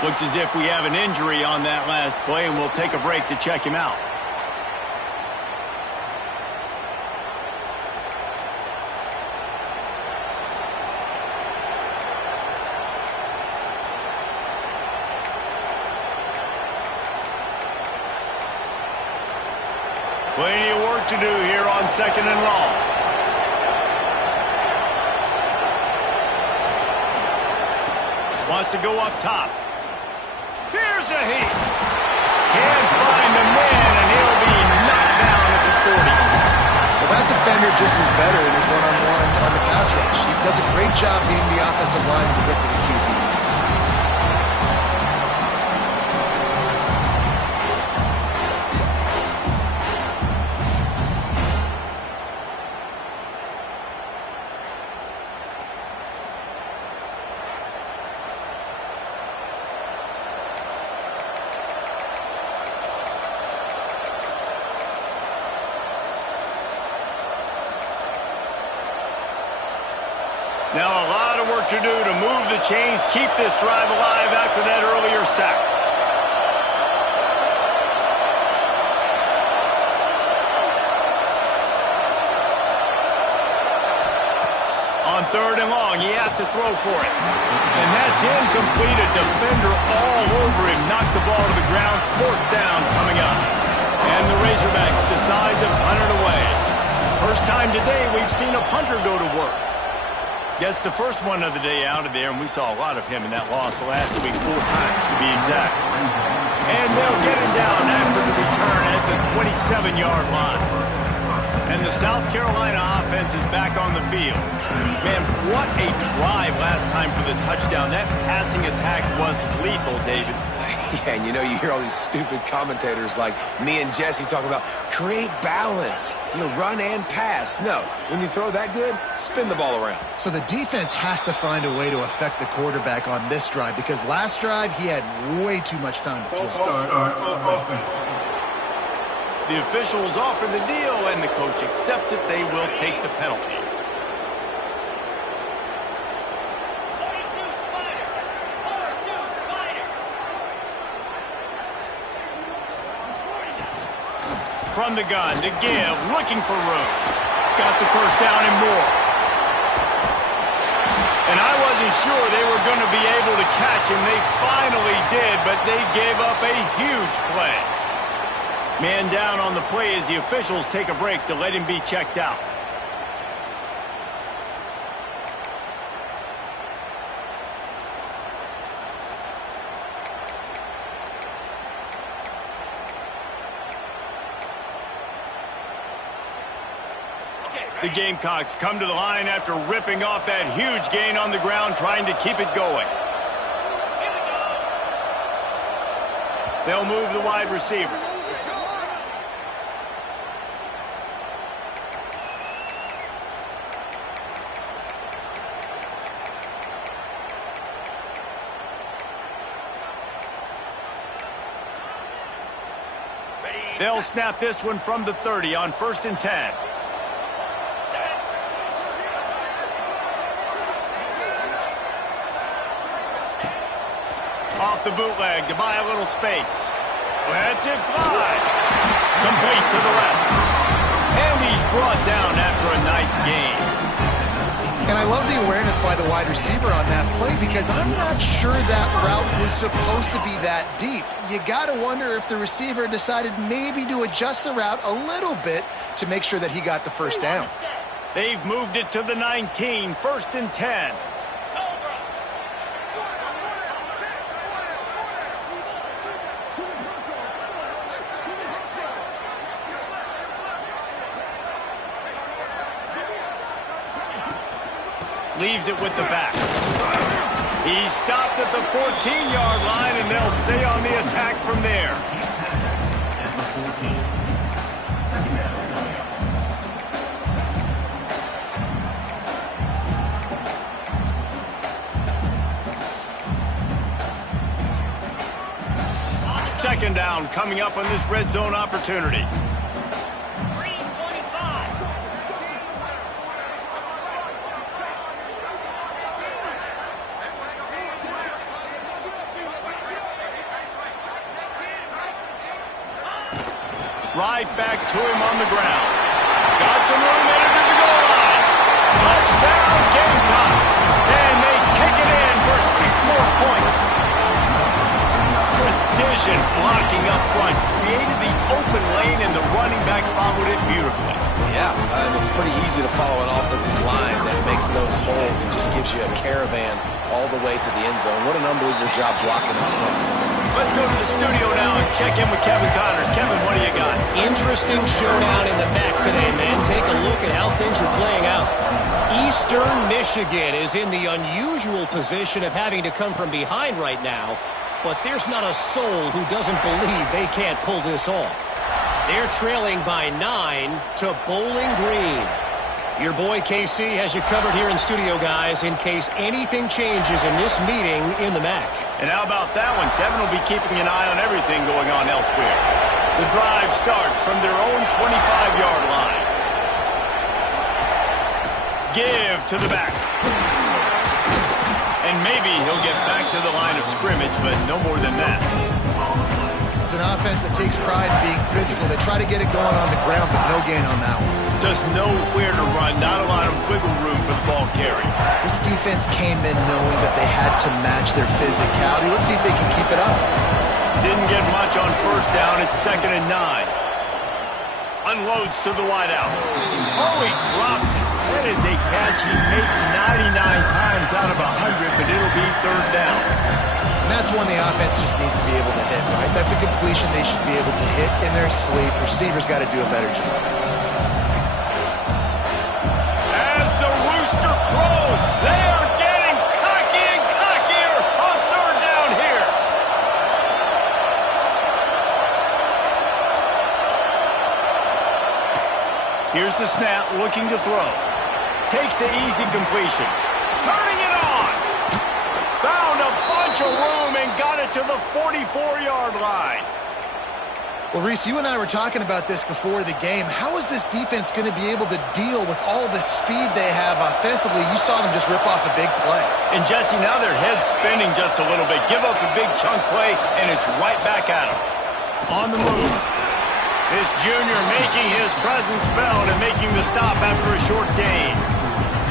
Looks as if we have an injury on that last play, and we'll take a break to check him out. Plenty of work to do here on 2nd and long. Wants to go up top. Here's a heat. Can't find the man, and he'll be knocked down at the 40. Well, that defender just was better in his one-on-one on the pass rush. He does a great job being the offensive lineman to get to the QB. Now a lot of work to do to move the chains, keep this drive alive after that earlier sack. On 3rd and long, he has to throw for it. And that's incomplete. A defender all over him. Knocked the ball to the ground. 4th down coming up. And the Razorbacks decide to punt it away. First time today we've seen a punter go to work. Gets the first one of the day out of there, and we saw a lot of him in that loss last week, 4 times to be exact. And they'll get him down after the return at the 27-yard line. And the South Carolina offense is back on the field. Man, what a drive last time for the touchdown. That passing attack was lethal, David. Yeah, and you hear all these stupid commentators like me and Jesse talking about create balance, run and pass. No, when you throw that good, spin the ball around. So the defense has to find a way to affect the quarterback on this drive because last drive he had way too much time to throw. The officials offer the deal, and the coach accepts it. They will take the penalty. From the gun to give, looking for room. Got the first down and more. And I wasn't sure they were going to be able to catch him. They finally did, but they gave up a huge play. Man down on the play as the officials take a break to let him be checked out. The Gamecocks come to the line after ripping off that huge gain on the ground, trying to keep it going. They'll move the wide receiver. They'll snap this one from the 30 on 1st and 10. Off the bootleg to buy a little space. Let's it fly. Complete to the left. And he's brought down after a nice gain. And I love the awareness by the wide receiver on that play because I'm not sure that route was supposed to be that deep. You got to wonder if the receiver decided maybe to adjust the route a little bit to make sure that he got the first down. They've moved it to the 19, 1st and 10. Leaves it with the back. He's stopped at the 14-yard line, and they'll stay on the attack from there. Second down coming up on this red zone opportunity. Right back to him on the ground. Got some room into the goal line. Touchdown, Gamecocks. And they take it in for 6 more points. Precision blocking up front. Created the open lane, and the running back followed it beautifully. Yeah, and it's pretty easy to follow an offensive line that makes those holes and just gives you a caravan all the way to the end zone. What an unbelievable job blocking up front. Let's go to the studio now and check in with Kevin Connors. Kevin, what do you got? Interesting showdown in the MAC today, man. Take a look at how things are playing out. Eastern Michigan is in the unusual position of having to come from behind right now, but there's not a soul who doesn't believe they can't pull this off. They're trailing by 9 to Bowling Green. Your boy KC has you covered here in studio, guys, in case anything changes in this meeting in the MAC. And how about that one? Kevin will be keeping an eye on everything going on elsewhere. The drive starts from their own 25-yard line. Give to the back. And maybe he'll get back to the line of scrimmage, but no more than that. It's an offense that takes pride in being physical. They try to get it going on the ground, but no gain on that one. Just nowhere to run, not a lot of wiggle room for the ball carry. This defense came in knowing that they had to match their physicality. Let's see if they can keep it up. Didn't get much on 1st down. It's 2nd and 9. Unloads to the wideout. Oh, he drops it. That is a catch he makes 99 times out of 100, but it'll be 3rd down. And that's one the offense just needs to be able to hit, right? That's a completion they should be able to hit in their sleep. Receivers got to do a better job. As the rooster crows, they are getting cocky and cockier on 3rd down here. the snap, looking to throw. Takes the easy completion. Turning it on. Found a bunch of room and got it to the 44-yard line. Well, Reese, you and I were talking about this before the game. How is this defense going to be able to deal with all the speed they have offensively? You saw them just rip off a big play. And, Jesse, now their head's spinning just a little bit. Give up a big chunk play, and it's right back at them. On the move. This junior making his presence felt and making the stop after a short gain.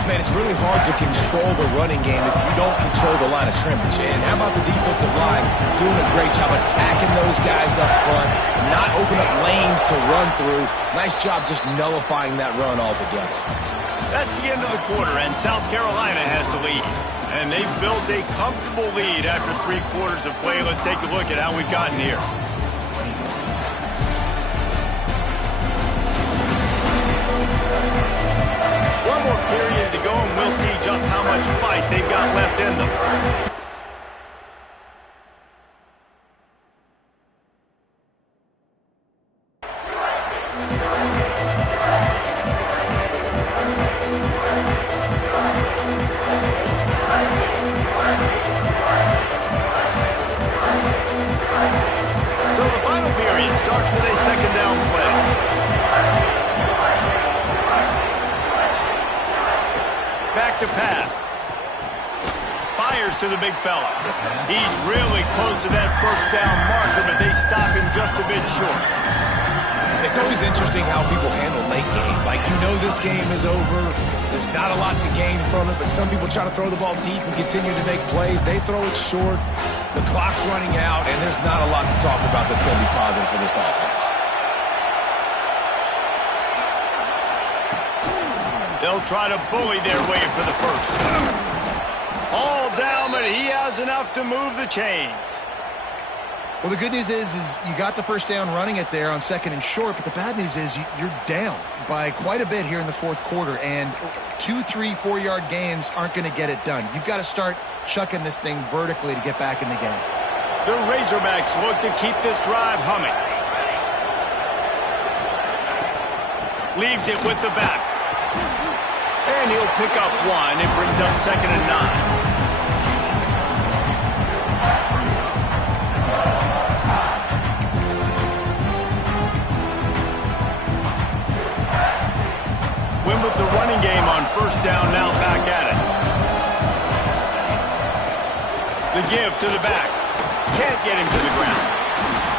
Man, it's really hard to control the running game if you don't control the line of scrimmage. And how about the defensive line doing a great job attacking those guys up front, not open up lanes to run through. Nice job just nullifying that run altogether. That's the end of the quarter, and South Carolina has the lead. And they've built a comfortable lead after 3 quarters of play. Let's take a look at how we've gotten here. One more period to go, and we'll see just how much fight they've got left in them. So the final period starts with a second down play. Back to pass. Fires to the big fella. He's really close to that first down marker, but they stop him just a bit short. It's always interesting how people handle late game. Like, you know this game is over. There's not a lot to gain from it, but some people try to throw the ball deep and continue to make plays. They throw it short. The clock's running out, and there's not a lot to talk about that's going to be positive for this offense. They'll try to bully their way for the first. All down, but he has enough to move the chains. Well, the good news is you got the first down running it there on second and short, but the bad news is you're down by quite a bit here in the fourth quarter, and 2, 3, 4-yard gains aren't going to get it done. You've got to start chucking this thing vertically to get back in the game. The Razorbacks look to keep this drive humming. Leaves it with the back. And he'll pick up 1. It brings up 2nd and 9. Win with the running game on first down, now back at it. The give to the back. Can't get him to the ground.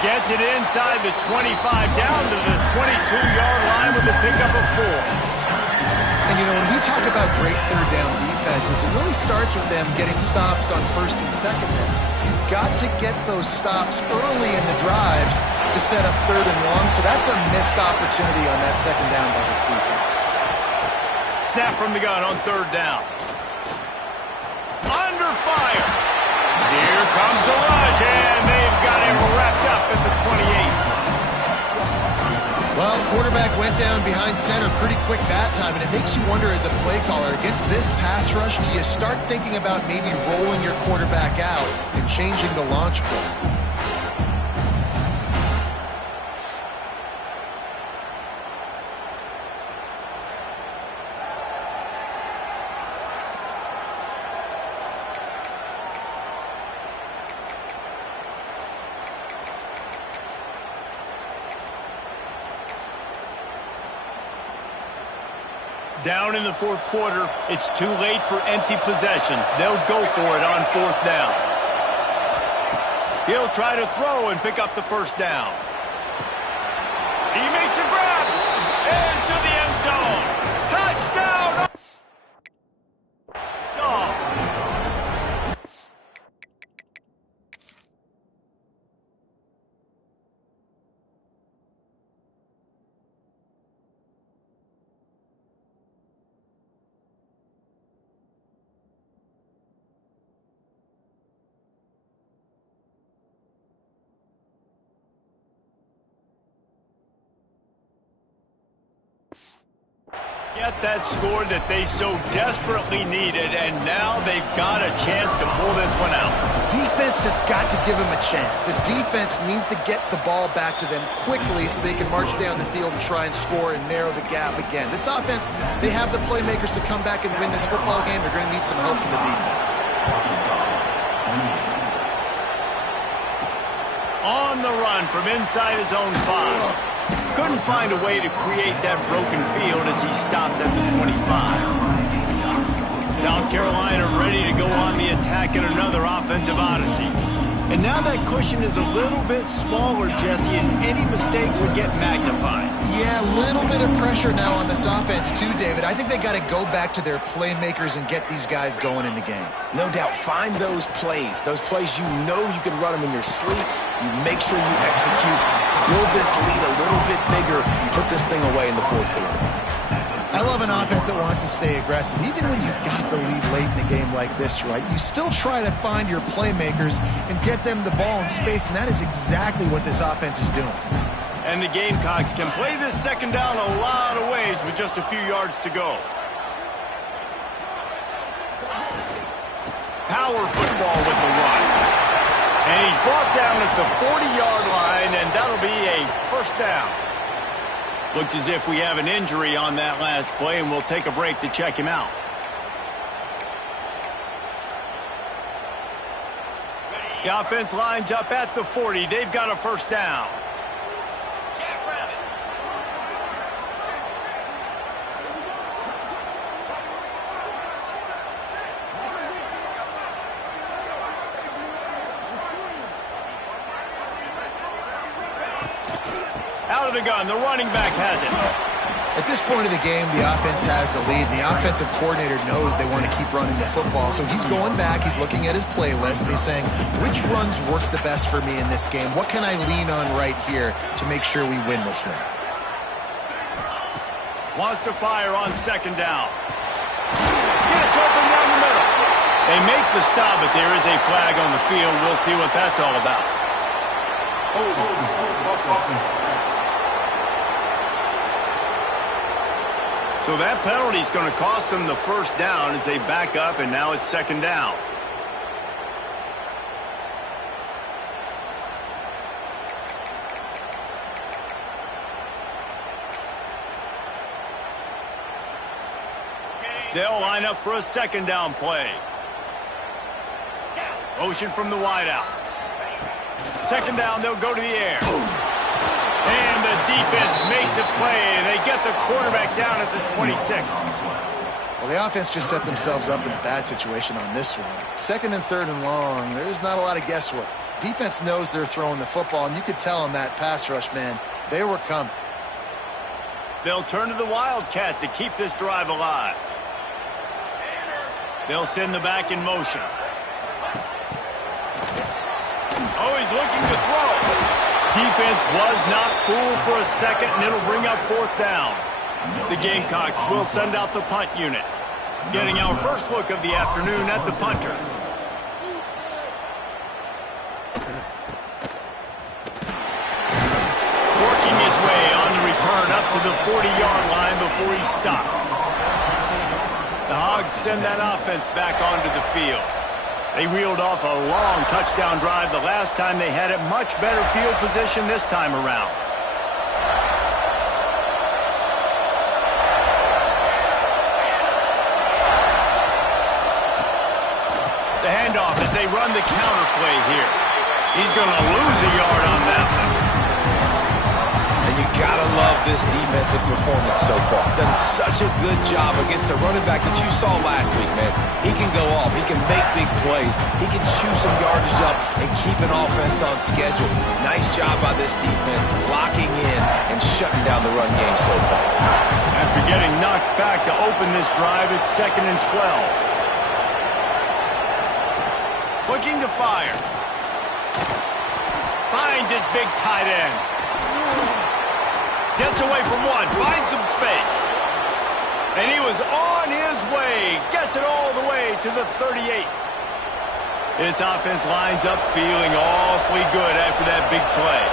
Gets it inside the 25, down to the 22-yard line with a pickup of 4. And, you know, when we talk about great third down defenses, it really starts with them getting stops on first and second down. You've got to get those stops early in the drives to set up third and long, so that's a missed opportunity on that second down by this defense. Snap from the gun on third down. Under fire. Here comes the rush, and they've got him wrapped up at the 28. Well, quarterback went down behind center pretty quick that time, and it makes you wonder as a play caller, against this pass rush, do you start thinking about maybe rolling your quarterback out and changing the launch play? Down in the fourth quarter, it's too late for empty possessions. They'll go for it on fourth down. He'll try to throw and pick up the first down. He makes a grab into the end zone. Touchdown! Oh. Get that score that they so desperately needed, and now they've got a chance to pull this one out. Defense has got to give them a chance. The defense needs to get the ball back to them quickly so they can march down the field and try and score and narrow the gap again. This offense, they have the playmakers to come back and win this football game. They're going to need some help from the defense. On the run from inside his own 5. Couldn't find a way to create that broken field as he stopped at the 25. South Carolina ready to go on the attack in another offensive odyssey. And now that cushion is a little bit smaller, Jesse, and any mistake would get magnified. Yeah, a little bit of pressure now on this offense too, David. I think they got to go back to their playmakers and get these guys going in the game. No doubt, find those plays you know you can run them in your sleep. You make sure you execute, build this lead a little bit bigger, put this thing away in the fourth quarter. I love an offense that wants to stay aggressive. Even when you've got the lead late in a game like this, right, you still try to find your playmakers and get them the ball in space, and that is exactly what this offense is doing. And the Gamecocks can play this second down a lot of ways with just a few yards to go. Power football with the run. And he's brought down at the 40-yard line, and that'll be a first down. Looks as if we have an injury on that last play, and we'll take a break to check him out. The offense lines up at the 40. They've got a first down. Out of the gun, the running back has it. At this point of the game, the offense has the lead. The offensive coordinator knows they want to keep running the football. So he's going back, he's looking at his playlist, and he's saying, which runs work the best for me in this game? What can I lean on right here to make sure we win this one? Wants to fire on second down. Gets open down the middle. They make the stop, but there is a flag on the field. We'll see what that's all about. So that penalty is going to cost them the first down as they back up, and now it's second down. They'll line up for a second down play. Motion from the wideout. Second down, they'll go to the air. And the defense makes a play. They get the quarterback down at the 26. Well, the offense just set themselves up in a bad situation on this one. Second and third and long, there's not a lot of guesswork. Defense knows they're throwing the football, and you could tell in that pass rush, man, they were coming. They'll turn to the Wildcat to keep this drive alive. They'll send the back in motion. Oh, he's looking to throw. Defense was not fooled for a second, and it'll bring up fourth down. The Gamecocks will send out the punt unit. Getting our first look of the afternoon at the punter. Working his way on the return up to the 40-yard line before he stopped. The Hogs send that offense back onto the field. They reeled off a long touchdown drive the last time they had it. Much better field position this time around. The handoff as they run the counter play here. He's going to lose a yard on that one. And you gotta love this defensive performance so far. Done such a good job against the running back that you saw last week, man. He can go off. He can make big plays. He can chew some yardage up and keep an offense on schedule. Nice job by this defense, locking in and shutting down the run game so far. After getting knocked back to open this drive, it's 2nd and 12. Looking to fire. Finds his big tight end. Gets away from one, finds some space. And he was on his way. Gets it all the way to the 38. This offense lines up feeling awfully good after that big play.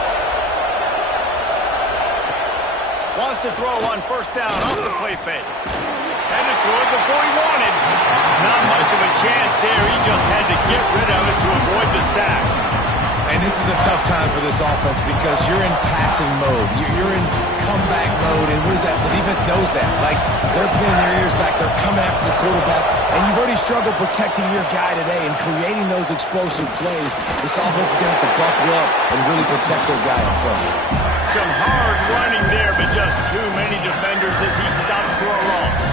Wants to throw on first down off the play fake. Had to throw it before he wanted. Not much of a chance there. He just had to get rid of it to avoid the sack. And this is a tough time for this offense because you're in passing mode. You're in comeback mode, and what is that? The defense knows that. Like, they're pulling their ears back. They're coming after the quarterback, and you've already struggled protecting your guy today and creating those explosive plays. This offense is going to have to buckle up and really protect their guy in front. Some hard running there, but just too many defenders as he stopped for a loss.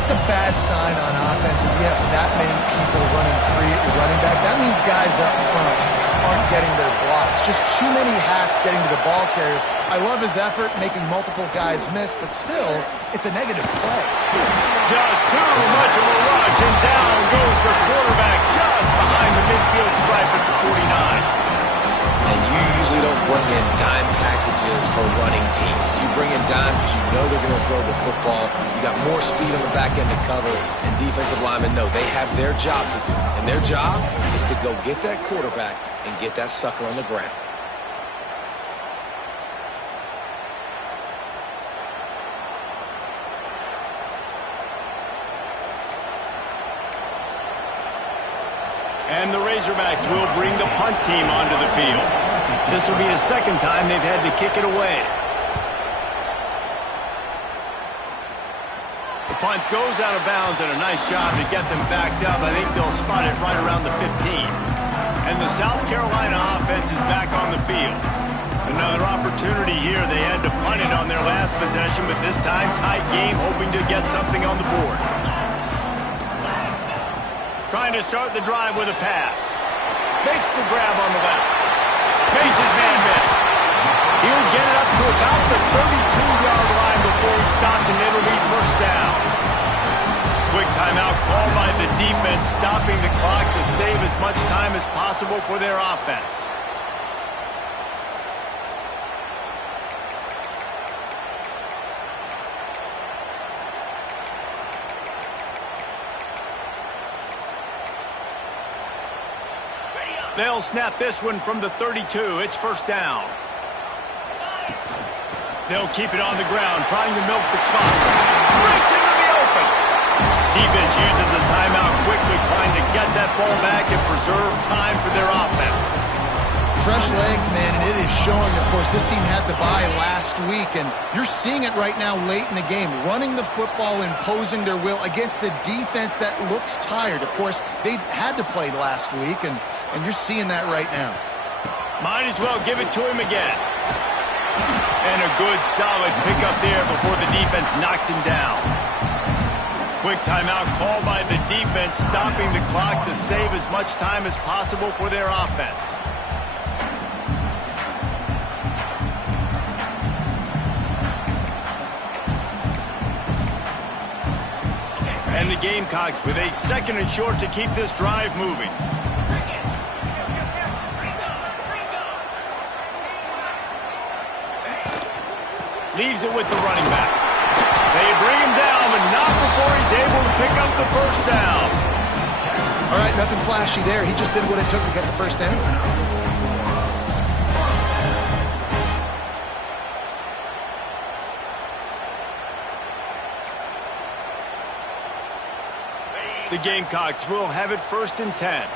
It's a bad sign on offense when you have that many people running free at your running back. That means guys up front aren't getting their blocks. Just too many hats getting to the ball carrier. I love his effort, making multiple guys miss, but still, it's a negative play. Just too much of a rush, and down goes the quarterback just behind the midfield stripe at the 49. And you usually don't bring in dime packages for running teams. You bring in dime because you know they're going to throw the football. You got more speed on the back end to cover, and defensive linemen know they have their job to do. And their job is to go get that quarterback and get that sucker on the ground. And the Razorbacks will bring the punt team onto the field. This will be the second time they've had to kick it away. The punt goes out of bounds, and a nice job to get them backed up. I think they'll spot it right around the 15. And the South Carolina offense is back on the field. Another opportunity here. They had to punt it on their last possession, but this time tight game, hoping to get something on the board. Trying to start the drive with a pass. Makes the grab on the left. Makes his man miss. He'll get it up to about the 32-yard line before he's stopped, and it'll be first down. Quick timeout called by the defense, stopping the clock to save as much time as possible for their offense. They'll snap this one from the 32. It's first down. They'll keep it on the ground, trying to milk the clock. Breaks into the open. Defense uses a timeout quickly, trying to get that ball back and preserve time for their offense. Fresh legs, man, and it is showing, of course. This team had the bye last week, and you're seeing it right now late in the game. Running the football, imposing their will against the defense that looks tired. Of course, they had to play last week, and you're seeing that right now. Might as well give it to him again. And a good, solid pickup there before the defense knocks him down. Quick timeout called by the defense, stopping the clock to save as much time as possible for their offense. And the Gamecocks with a second and short to keep this drive moving. Leaves it with the running back. They bring him down, but not before he's able to pick up the first down. All right, nothing flashy there. He just did what it took to get the first down. The Gamecocks will have it first and 10.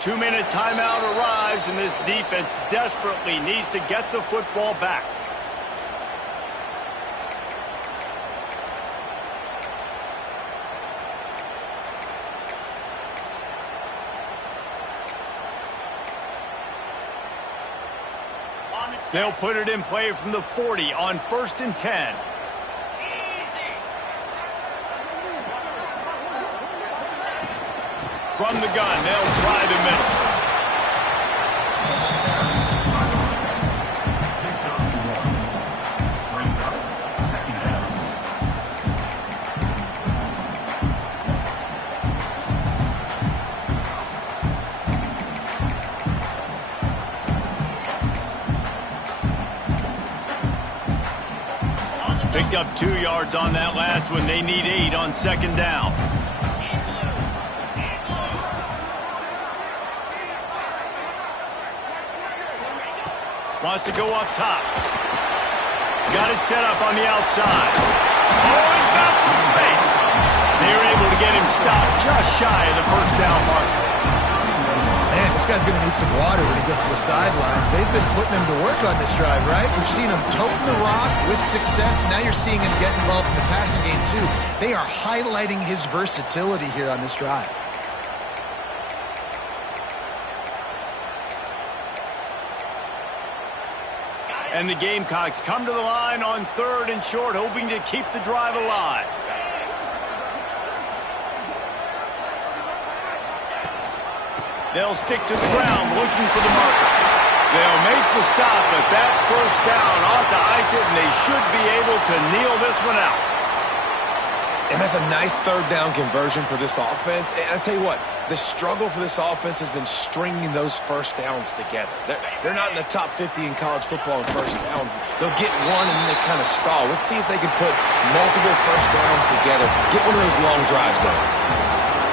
Two-minute timeout arrives, and this defense desperately needs to get the football back. They'll put it in play from the 40 on first and 10. From the gun, they'll try the middle. Picked up 2 yards on that last one. They need 8 on second down. Wants to go up top. Got it set up on the outside. Oh, he's got some space. They were able to get him stopped just shy of the first down mark. Man, this guy's going to need some water when he gets to the sidelines. They've been putting him to work on this drive, right? You've seen him toting the rock with success. Now you're seeing him get involved in the passing game, too. They are highlighting his versatility here on this drive. And the Gamecocks come to the line on 3rd and short, hoping to keep the drive alive. They'll stick to the ground, looking for the marker. They'll make the stop, but that first down ought to ice it, and they should be able to kneel this one out. And that's a nice 3rd down conversion for this offense. And I tell you what, the struggle for this offense has been stringing those first downs together. They're not in the top 50 in college football in first downs. They'll get one and then they kind of stall. Let's see if they can put multiple first downs together. Get one of those long drives going.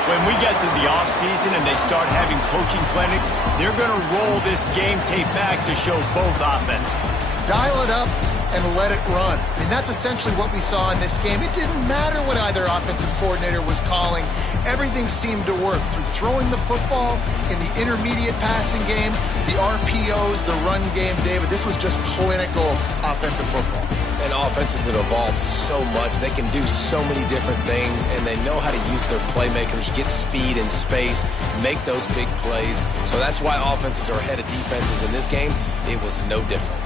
When we get to the offseason and they start having coaching clinics, they're going to roll this game tape back to show both offenses. Dial it up and let it run. I mean, that's essentially what we saw in this game. It didn't matter what either offensive coordinator was calling. Everything seemed to work through throwing the football, in the intermediate passing game, the RPOs, the run game, David. This was just clinical offensive football. And offenses have evolved so much. They can do so many different things, and they know how to use their playmakers, get speed and space, make those big plays. So that's why offenses are ahead of defenses in this game. It was no different.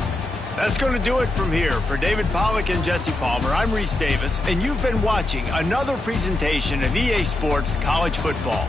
That's going to do it from here. For David Pollack and Jesse Palmer, I'm Reese Davis, and you've been watching another presentation of EA Sports College Football.